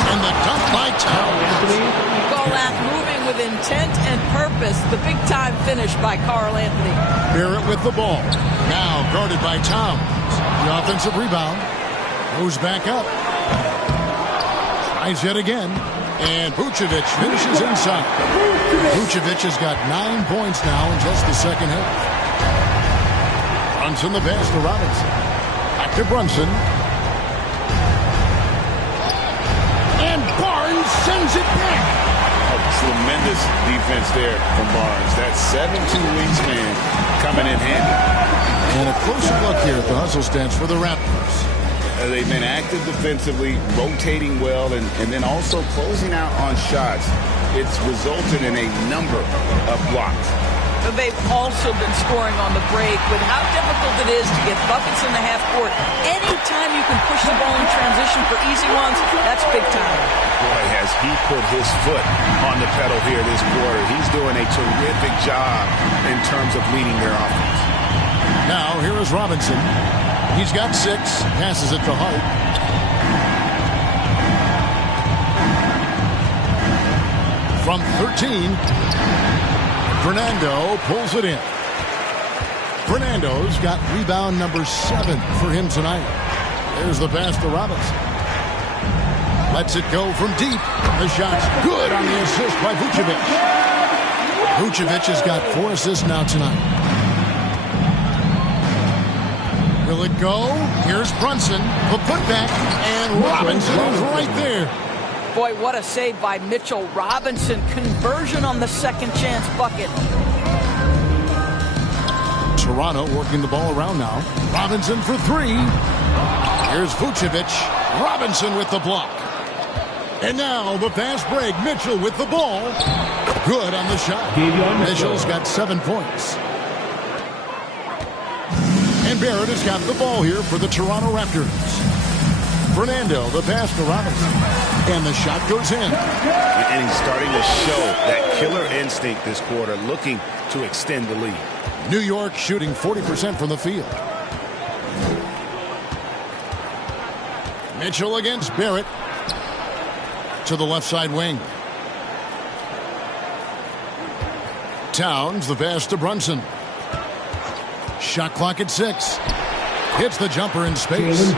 And the dunk by Towns. Call that moving with intent and purpose. The big-time finish by Karl Anthony. Barrett with the ball. Now guarded by Towns. The offensive rebound. Goes back up. Tries yet again. And Vucevic finishes inside. Vucevic has got 9 points now in just the second half. Runs in the pass to Robinson. Back to Brunson. sends it back. Tremendous defense there from Barnes. That 7'2" wingspan coming in handy. And a closer look here at the hustle stance for the Raptors. They've been active defensively, rotating well, and then also closing out on shots. It's resulted in a number of blocks. They've also been scoring on the break. With how difficult it is to get buckets in the half court, anytime you can push the ball in transition for easy ones, that's big time. Boy, has he put his foot on the pedal here this quarter. He's doing a terrific job in terms of leading their offense. Now, here is Robinson. He's got 6, passes it to Hart. From 13, Fernando pulls it in. Fernando's got rebound number 7 for him tonight. There's the pass to Robinson. Lets it go from deep. The shot's good on the assist by Vucevic. Vucevic has got 4 assists now tonight. Will it go? Here's Brunson. The putback. And Robinson is right there. Boy, what a save by Mitchell Robinson. Conversion on the second chance bucket. Toronto working the ball around now. Robinson for 3. Here's Vucevic. Robinson with the block. And now the fast break. Mitchell with the ball. Good on the shot. Mitchell's got 7 points. And Barrett has got the ball here for the Toronto Raptors. Fernando, the pass to Robinson. And the shot goes in. And he's starting to show that killer instinct this quarter, looking to extend the lead. New York shooting 40% from the field. Mitchell against Barrett. To the left side wing. Towns, the pass to Brunson. Shot clock at 6. Hits the jumper in space.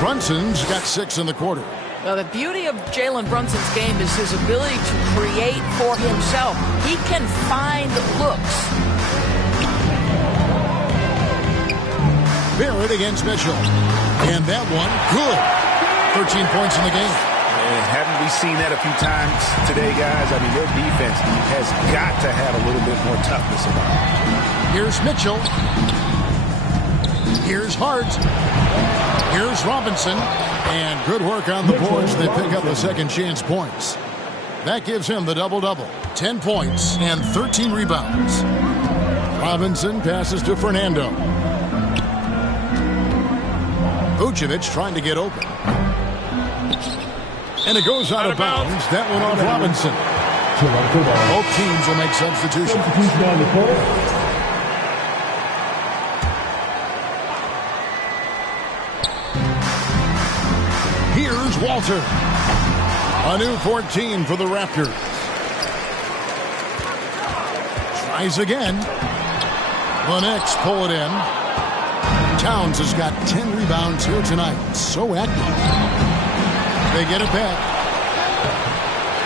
Brunson's got 6 in the quarter. Now, the beauty of Jalen Brunson's game is his ability to create for himself. He can find looks. Barrett against Mitchell. And that one, good. 13 points in the game. And haven't we seen that a few times today, guys? I mean, their defense has got to have a little bit more toughness about it. Here's Mitchell. Here's Hart. Here's Robinson. And good work on the boards. They pick up the second chance points. That gives him the double-double. 10 points and 13 rebounds. Robinson passes to Fernando. Vucevic trying to get open. And it goes out of bounds. That one off Robinson. Both teams will make substitutions. Here's Walter. A new 14 for the Raptors. Tries again. The Knicks pull it in. Towns has got 10 rebounds here tonight. So active. They get it back.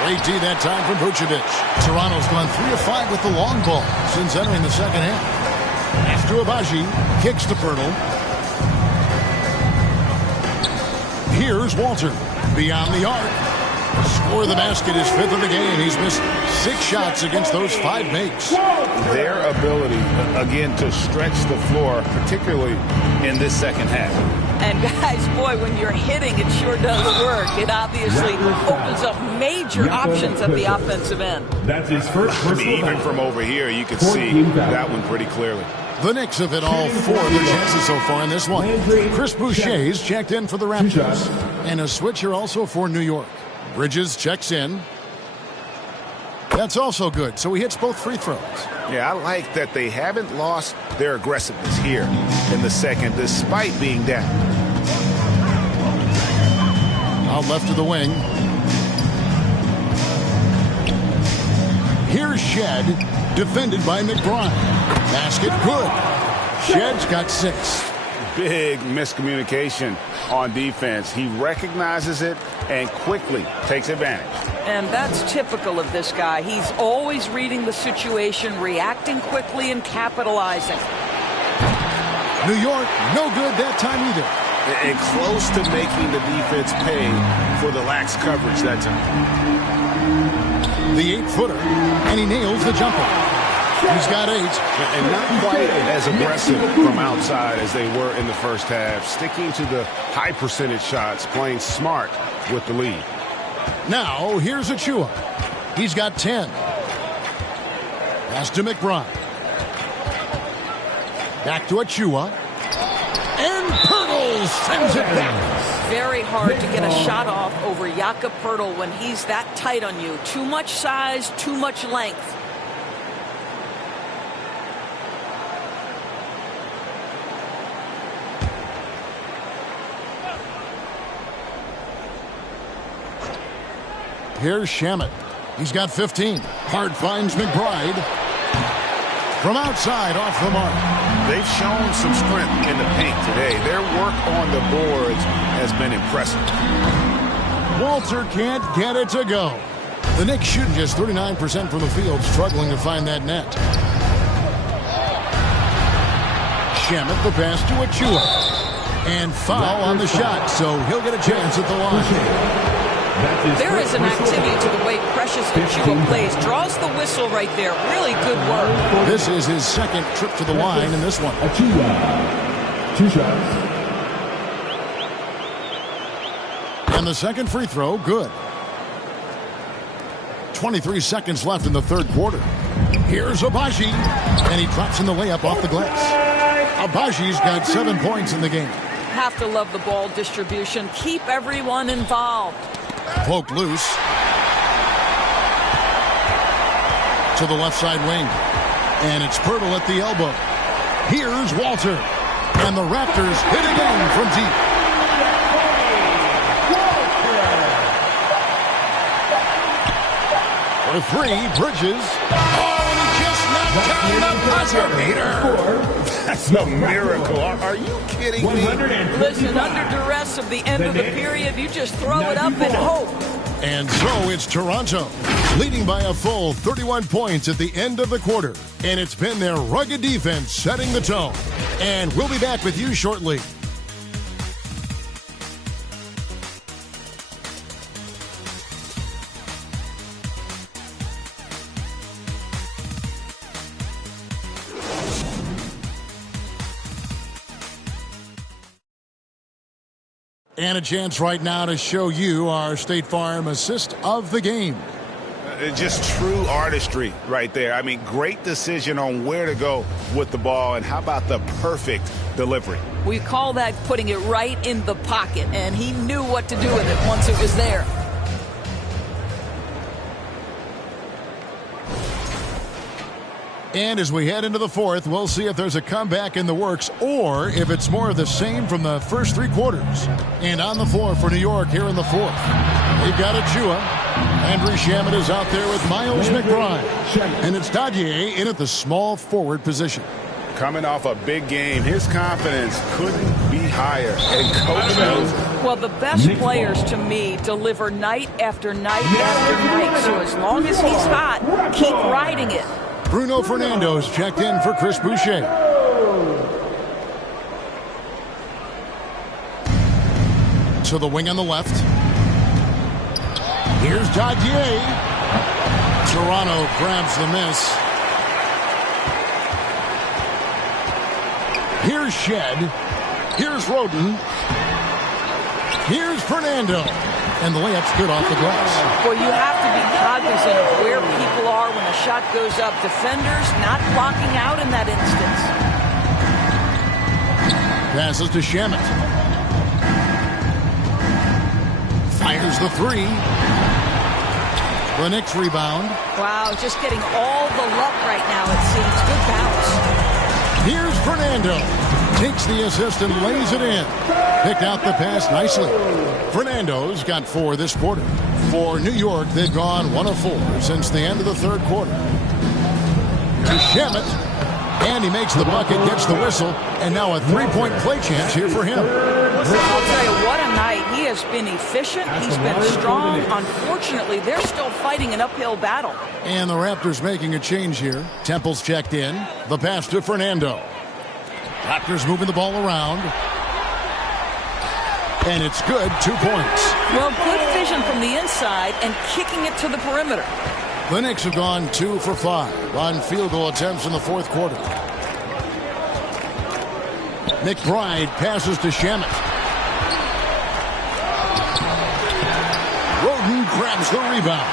Great D that time from Vucevic. Toronto's gone 3 of 5 with the long ball since entering the second half. Pass to Abaji. Kicks to Pirtle. Here's Walter. Beyond the arc. Score the basket, his 5th of the game. He's missed 6 shots against those 5 makes. Their ability, again, to stretch the floor, particularly in this second half. And guys, boy, when you're hitting, it sure does work. It obviously opens up major options at the offensive end. That's his first personal Even from over here, you can see that one pretty clearly. The Knicks have hit all 4 of their chances so far in this one. Chris Boucher's checked in for the Raptors. And a switcher also for New York. Bridges checks in. That's also good, so he hits both free throws. Yeah, I like that they haven't lost their aggressiveness here in the second, despite being down. Out left of the wing. Here's Shed, defended by McBride. Basket good. Shed's got 6. Big miscommunication on defense. He recognizes it and quickly takes advantage. And that's typical of this guy. He's always reading the situation, reacting quickly, and capitalizing. New York, no good that time either. and close to making the defense pay for the lax coverage that time. The 8-footer, and he nails the jumper. He's got 8. And not quite as aggressive from outside as they were in the first half. Sticking to the high percentage shots, playing smart with the lead. Now, here's Achua. He's got 10. Pass to McBride. Back to Achua. And Pirtle sends it back. Very hard to get a shot off over Jakob Pirtle when he's that tight on you. Too much size, too much length. Here's Shamet. He's got 15. Hart finds McBride. From outside, off the mark. They've shown some strength in the paint today. Their work on the boards has been impressive. Walter can't get it to go. The Knicks shooting just 39% from the field, struggling to find that net. Shamet the pass to Achua. And foul on the shot, so he'll get a chance at the line. There is an activity to the way Precious Achua plays. Draws the whistle right there. Really good work. This is his second trip to the line in this one. Achua, 2 shots. And the second free throw, good. 23 seconds left in the third quarter. Here's Abaji, and he drops in the layup off the glass. Abaji's got 7 points in the game. Have to love the ball distribution. Keep everyone involved. Poked loose. To the left side wing. And it's Pirtle at the elbow. Here's Walter. And the Raptors hit again from deep. For 3, Bridges. Oh, and he just knocked down the buzzer beater. That's a miracle. Are you kidding me? Listen, under duress of the end of the period, you just throw it up and hope. And so it's Toronto, leading by a full 31 points at the end of the quarter. And it's been their rugged defense setting the tone. And we'll be back with you shortly. And a chance right now to show you our State Farm assist of the game. Just true artistry right there. I mean, great decision on where to go with the ball, and how about the perfect delivery? We call that putting it right in the pocket, and he knew what to do with it once it was there. And as we head into the fourth, we'll see if there's a comeback in the works or if it's more of the same from the first 3 quarters. And on the floor for New York here in the fourth, they've got Achua. Andrew Shamet is out there with Miles McBride. And it's Dadier in at the small forward position. Coming off a big game, his confidence couldn't be higher. And coach knows it. Well, the best players to me deliver night after night after night. So as long as he's hot, keep riding it. Bruno Fernando's checked in for Chris Boucher. To the wing on the left. Here's Dadier. Toronto grabs the miss. Here's Shed. Here's Roden. Here's Fernando. And the layup's good off the glass. Well, you have to be cognizant of where people are when a shot goes up. Defenders not blocking out in that instance. Passes to Shamet. Fires the 3. The Knicks rebound. Wow, just getting all the luck right now, it seems. Good bounce. Here's Fernando. Takes the assist and lays it in. Picked out the pass nicely. Fernando's got 4 this quarter. For New York, they've gone 1 of 4 since the end of the third quarter. To Shamet. And he makes the bucket, gets the whistle, and now a 3-point play chance here for him. I'll tell you, what a night. He has been efficient. He's been strong. Unfortunately, they're still fighting an uphill battle. And the Raptors making a change here. Temple's checked in. The pass to Fernando. Raptors moving the ball around. And it's good, 2 points. Well, good vision from the inside and kicking it to the perimeter. The Knicks have gone 2 for 5 on field goal attempts in the fourth quarter. McBride passes to Shamet. Roden grabs the rebound.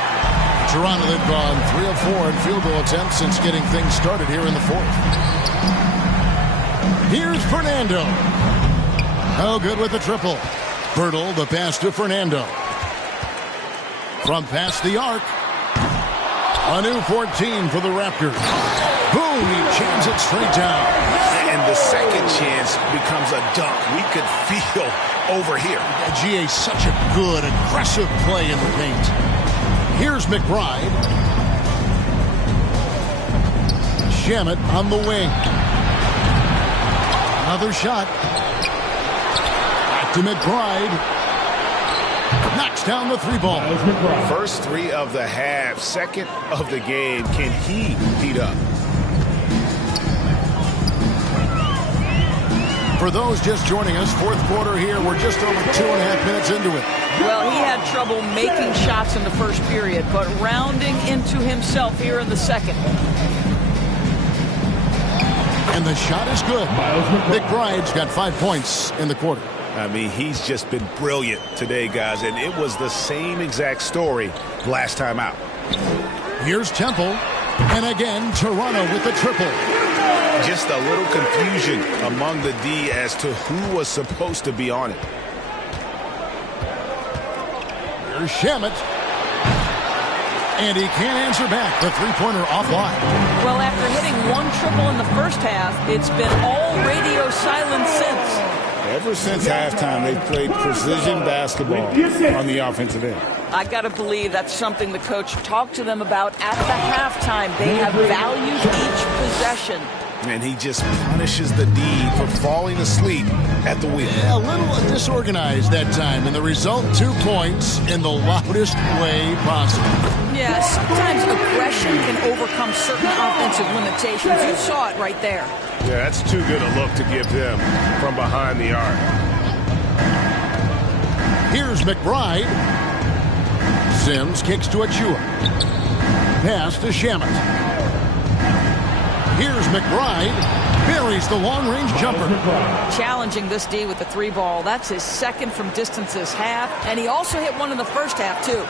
Toronto, they've gone 3 of 4 in field goal attempts since getting things started here in the fourth. Here's Fernando. No good with the triple. Bertle, the pass to Fernando. From past the arc. A new 14 for the Raptors. Boom, he jams it straight down. And the second chance becomes a dunk. We could feel over here. GA, such a good, aggressive play in the paint. Here's McBride. Shamet on the wing. Another shot. Back to McBride. Knocks down the 3-ball. First 3 of the half, second of the game. Can he heat up? For those just joining us, fourth quarter here. We're just over 2.5 minutes into it. Well, he had trouble making shots in the first period, but rounding into himself here in the second. And the shot is good. McBride's got 5 points in the quarter. I mean, he's just been brilliant today, guys, and it was the same exact story last time out. Here's Temple, and again, Toronto with the triple. Just a little confusion among the D as to who was supposed to be on it. Here's Shamet. And he can't answer back. The three-pointer offline. Well, after hitting 1 triple in the first half, it's been all radio silence since. Ever since halftime, they've played precision basketball on the offensive end. I got to believe that's something the coach talked to them about at the halftime. They have valued each possession. And he just punishes the D for falling asleep at the wheel. Yeah, a little disorganized that time, and the result, 2 points in the loudest way possible. Yeah, sometimes aggression can overcome certain offensive limitations. You saw it right there. Yeah, that's too good a look to give them from behind the arc. Here's McBride. Sims kicks to Achua. Pass to Shamet. Here's McBride. Buries the long-range jumper. Challenging this D with the 3-ball. That's his second from distance this half. And he also hit 1 in the first half, too.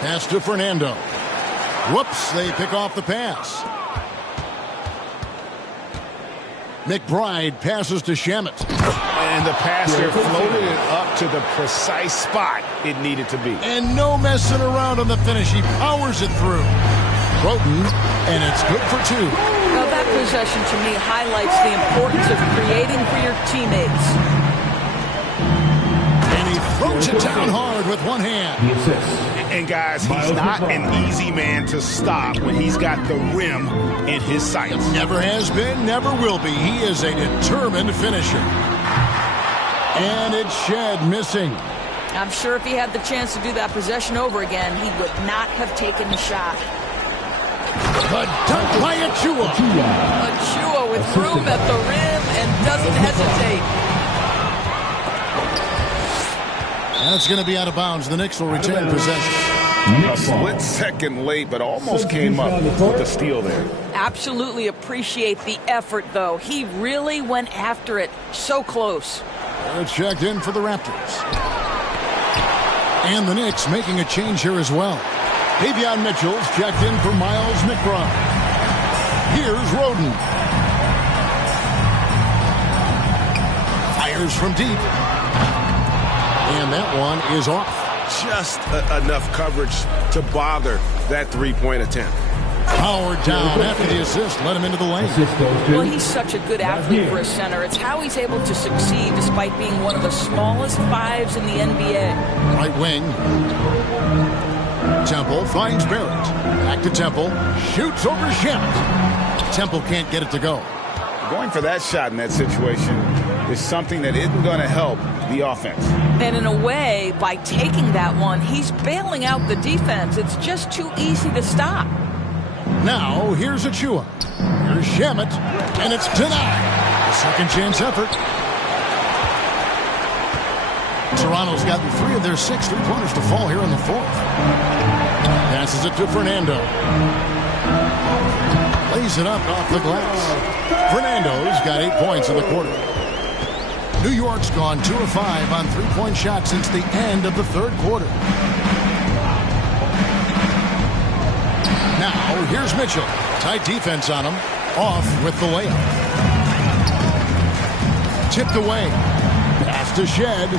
Pass to Fernando. Whoops, they pick off the pass. McBride passes to Shamet. And the passer floated it up to the precise spot it needed to be. And no messing around on the finish. He powers it through. Roden, and it's good for 2. Well, that possession to me highlights the importance of creating for your teammates. And he throws it down hard with one hand. And guys, he's not an easy man to stop when he's got the rim in his sights. Never has been, never will be. He is a determined finisher. And it's Shed missing. I'm sure if he had the chance to do that possession over again, he would not have taken the shot. The dunk by Achua. Achua with room at the rim and doesn't hesitate. That's going to be out of bounds. The Knicks will retain possession. A split second late, but almost came up with the steal there. Absolutely appreciate the effort, though. He really went after it. So close. It's checked in for the Raptors. And the Knicks making a change here as well. Davion Mitchell's checked in for Miles McBride. Here's Roden. Fires from deep. And that one is off. Just enough coverage to bother that three-point attempt. Powered down after the assist. Let him into the lane. Well, he's such a good athlete for a center. It's how he's able to succeed despite being one of the smallest 5s in the NBA. Right wing. Temple finds Barrett. Back to Temple. Shoots over Shamet. Temple can't get it to go. Going for that shot in that situation is something that isn't going to help the offense. And in a way, by taking that one, he's bailing out the defense. It's just too easy to stop. Now, here's Achua. Here's Shamet. And it's denied. A second chance effort. Toronto's gotten 3 of their 6 3-pointers to fall here in the 4th. Passes it to Fernando. Lays it up off the glass. Fernando's got 8 points in the quarter. New York's gone 2 of 5 on 3-point shots since the end of the 3rd quarter. Now, here's Mitchell. Tight defense on him. Off with the layup. Tipped away. Pass to Shed.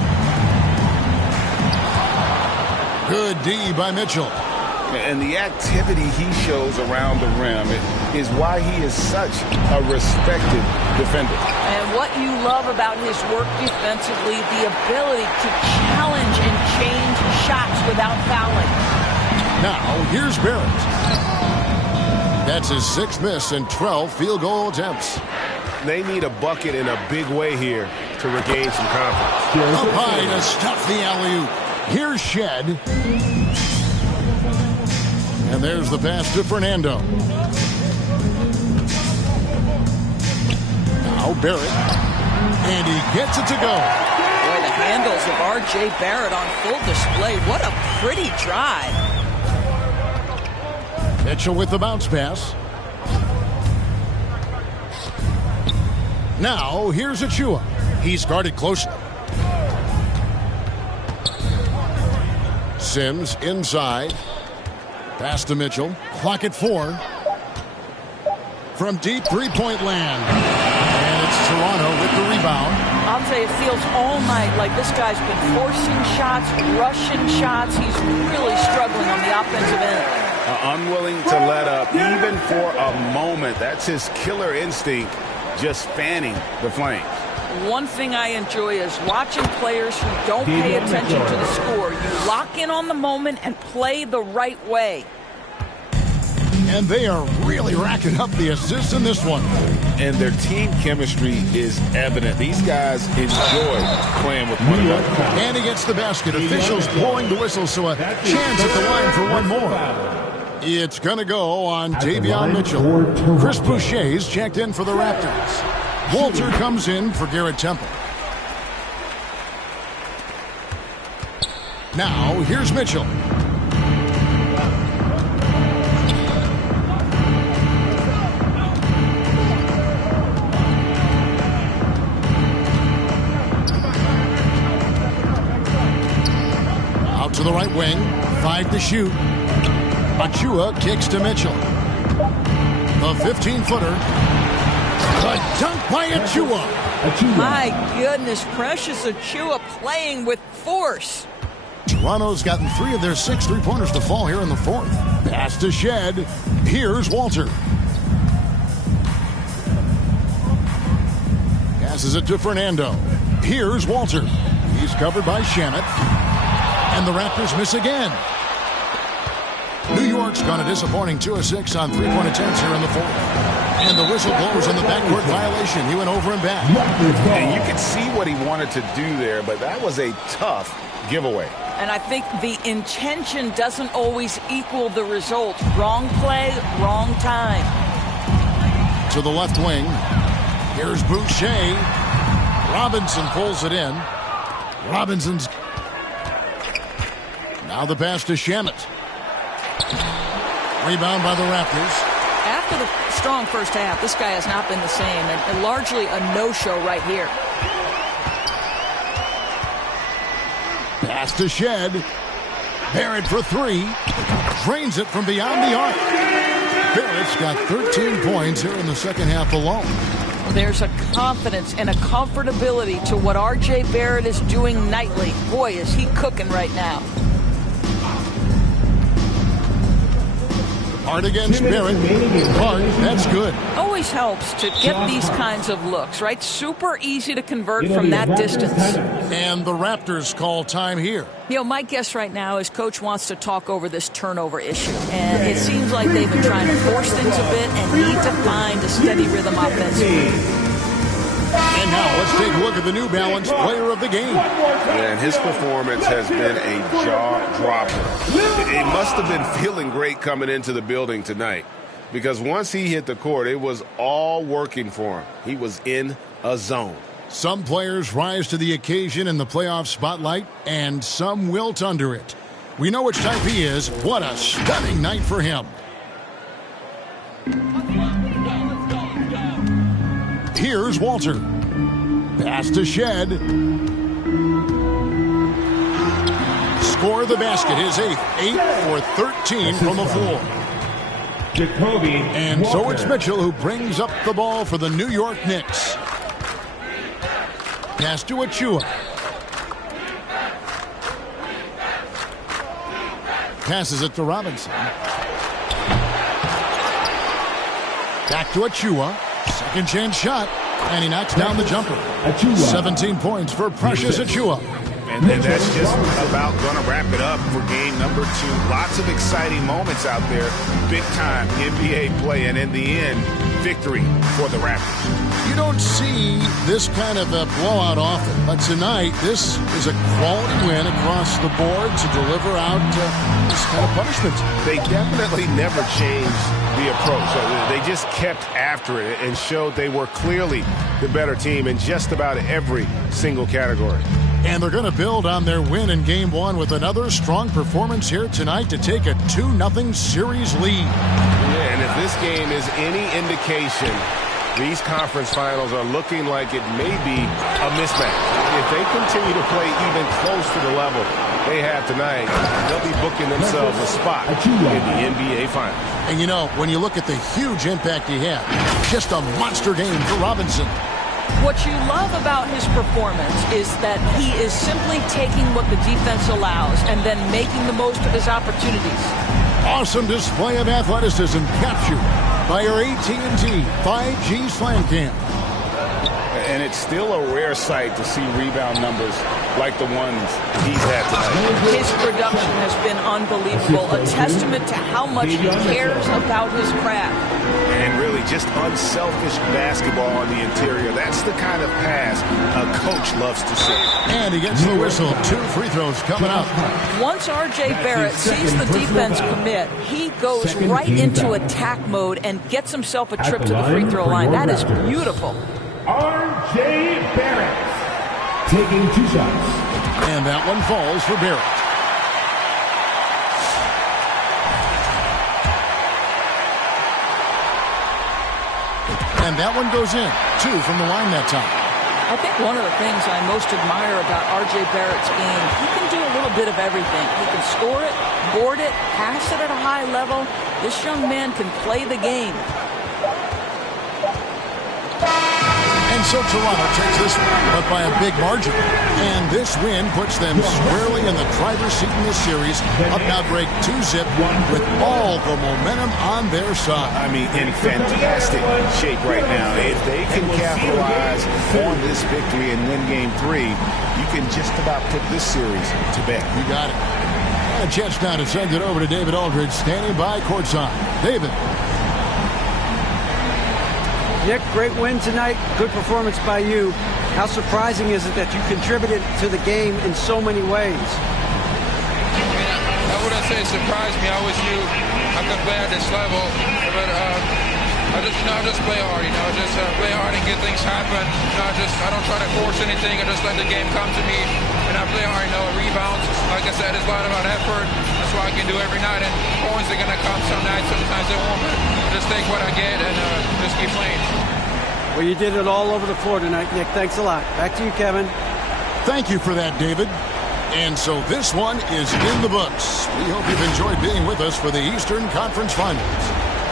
Good D by Mitchell. And the activity he shows around the rim is why he is such a respected defender. And what you love about his work defensively, the ability to challenge and change shots without fouling. Now, here's Barrett. That's his 6th miss and 12 field goal attempts. They need a bucket in a big way here to regain some confidence. Up high to stuff the alley-oop. Here's Shed. And there's the pass to Fernando. Now Barrett. And he gets it to go. Boy, the handles of R.J. Barrett on full display. What a pretty drive. Mitchell with the bounce pass. Now, here's Achua. He's guarded closely. Sims inside. Pass to Mitchell. Clock at 4. From deep 3-point land. And it's Toronto with the rebound. I'll tell you, it feels all night like this guy's been forcing shots, rushing shots. He's really struggling on the offensive end. Unwilling to let up, even for a moment. That's his killer instinct, just fanning the flames. One thing I enjoy is watching players who don't pay attention to the score. You lock in on the moment and play the right way. And they are really racking up the assists in this one. And their team chemistry is evident. These guys enjoy playing with one another. And he gets the basket. Officials blowing the whistle, so a chance at the line for one more. It's going to go on Davion Mitchell. Chris Boucher's checked in for the Raptors. Walter comes in for Garrett Temple. Now, here's Mitchell. Out to the right wing. 5 to shoot. Achua kicks to Mitchell. The 15-footer. A dunk by Achua. My goodness, Precious Achua playing with force. Toronto's gotten 3 of their 6 3-pointers to fall here in the 4th. Pass to Shed. Here's Walter. Passes it to Fernando. Here's Walter. He's covered by Shamet. And the Raptors miss again. New York's gone a disappointing 2 of 6 on 3-point attempts here in the 4th. And the whistle blows on the backcourt violation. He went over and back. And you could see what he wanted to do there, but that was a tough giveaway. And I think the intention doesn't always equal the result. Wrong play, wrong time. To the left wing. Here's Boucher. Robinson pulls it in. Robinson's. Now the pass to Shamet. Rebound by the Raptors. After the strong first half, this guy has not been the same, and largely a no-show right here. Pass to Shed. Barrett for 3. Drains it from beyond the arc. Barrett's got 13 points here in the second half alone. There's a confidence and a comfortability to what R.J. Barrett is doing nightly. Boy, is he cooking right now. Hard against Barrett. Hard, that's good. Always helps to get these kinds of looks, right? Super easy to convert from that distance. And the Raptors call time here. You know, my guess right now is Coach wants to talk over this turnover issue. And it seems like they've been trying to force things a bit and need to find a steady rhythm offensively. And now let's take a look at the New Balance player of the game. And his performance has been a jaw-dropper. He must have been feeling great coming into the building tonight, because once he hit the court, it was all working for him. He was in a zone. Some players rise to the occasion in the playoff spotlight, and some wilt under it. We know which type he is. What a stunning night for him. Here's Walter. Pass to Shed. Score the basket, his 8th. 8 for 13 from the floor. And so it's Mitchell who brings up the ball for the New York Knicks. Pass to Achua. Passes it to Robinson. Back to Achua. Second chance shot. And he knocks down the jumper. 17 points for Precious Achua. And that's just about going to wrap it up for game number 2. Lots of exciting moments out there. Big-time NBA play, and in the end, victory for the Raptors. You don't see this kind of a blowout often, but tonight, this is a quality win across the board to deliver out this kind of punishment. They definitely never changed the approach. They just kept after it and showed they were clearly the better team in just about every single category. And they're going to build on their win in Game 1 with another strong performance here tonight to take a 2-0 series lead. Yeah, and if this game is any indication, these conference finals are looking like it may be a mismatch. If they continue to play even close to the level they have tonight, they'll be booking themselves a spot in the NBA Finals. And you know, when you look at the huge impact he had, just a monster game for Robinson. What you love about his performance is that he is simply taking what the defense allows and then making the most of his opportunities. Awesome display of athleticism captured by our AT&T 5G Slam Cam. And it's still a rare sight to see rebound numbers like the ones he's had tonight. His production has been unbelievable, a testament to how much he cares about his craft. And really just unselfish basketball on the interior. That's the kind of pass a coach loves to see. And he gets the whistle. 2 free throws coming up. Once R.J. Barrett sees the defense commit, he goes right into attack mode and gets himself a trip to the free throw line. That is beautiful. R.J. Barrett taking 2 shots. And that one falls for Barrett. And that one goes in. 2 from the line that time. I think one of the things I most admire about R.J. Barrett's game, he can do a little bit of everything. He can score it, board it, pass it at a high level. This young man can play the game. And so Toronto takes this one, but by a big margin. And this win puts them squarely in the driver's seat in this series. Up now break 2-0 with all the momentum on their side. I mean, in fantastic shape right now. If they can capitalize on this victory and win Game 3, you can just about put this series to bed. You got it. And a chance now to send it over to David Aldridge, standing by courtside. David. Nick, great win tonight. Good performance by you. How surprising is it that you contributed to the game in so many ways? I wouldn't say it surprised me. I always knew I could play at this level, but I just play hard. Just play hard and get things happen. I don't try to force anything. I just let the game come to me, and I play hard. Rebounds. Like I said, it's a lot about effort. That's what I can do every night. And points are gonna come some nights. Sometimes they won't. But just take what I get and just keep playing. Well, you did it all over the floor tonight, Nick. Thanks a lot. Back to you, Kevin. Thank you for that, David. And so this one is in the books. We hope you've enjoyed being with us for the Eastern Conference Finals.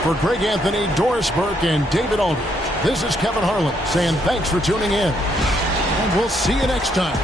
For Greg Anthony, Doris Burke, and David Aldridge, this is Kevin Harlan saying thanks for tuning in. And we'll see you next time.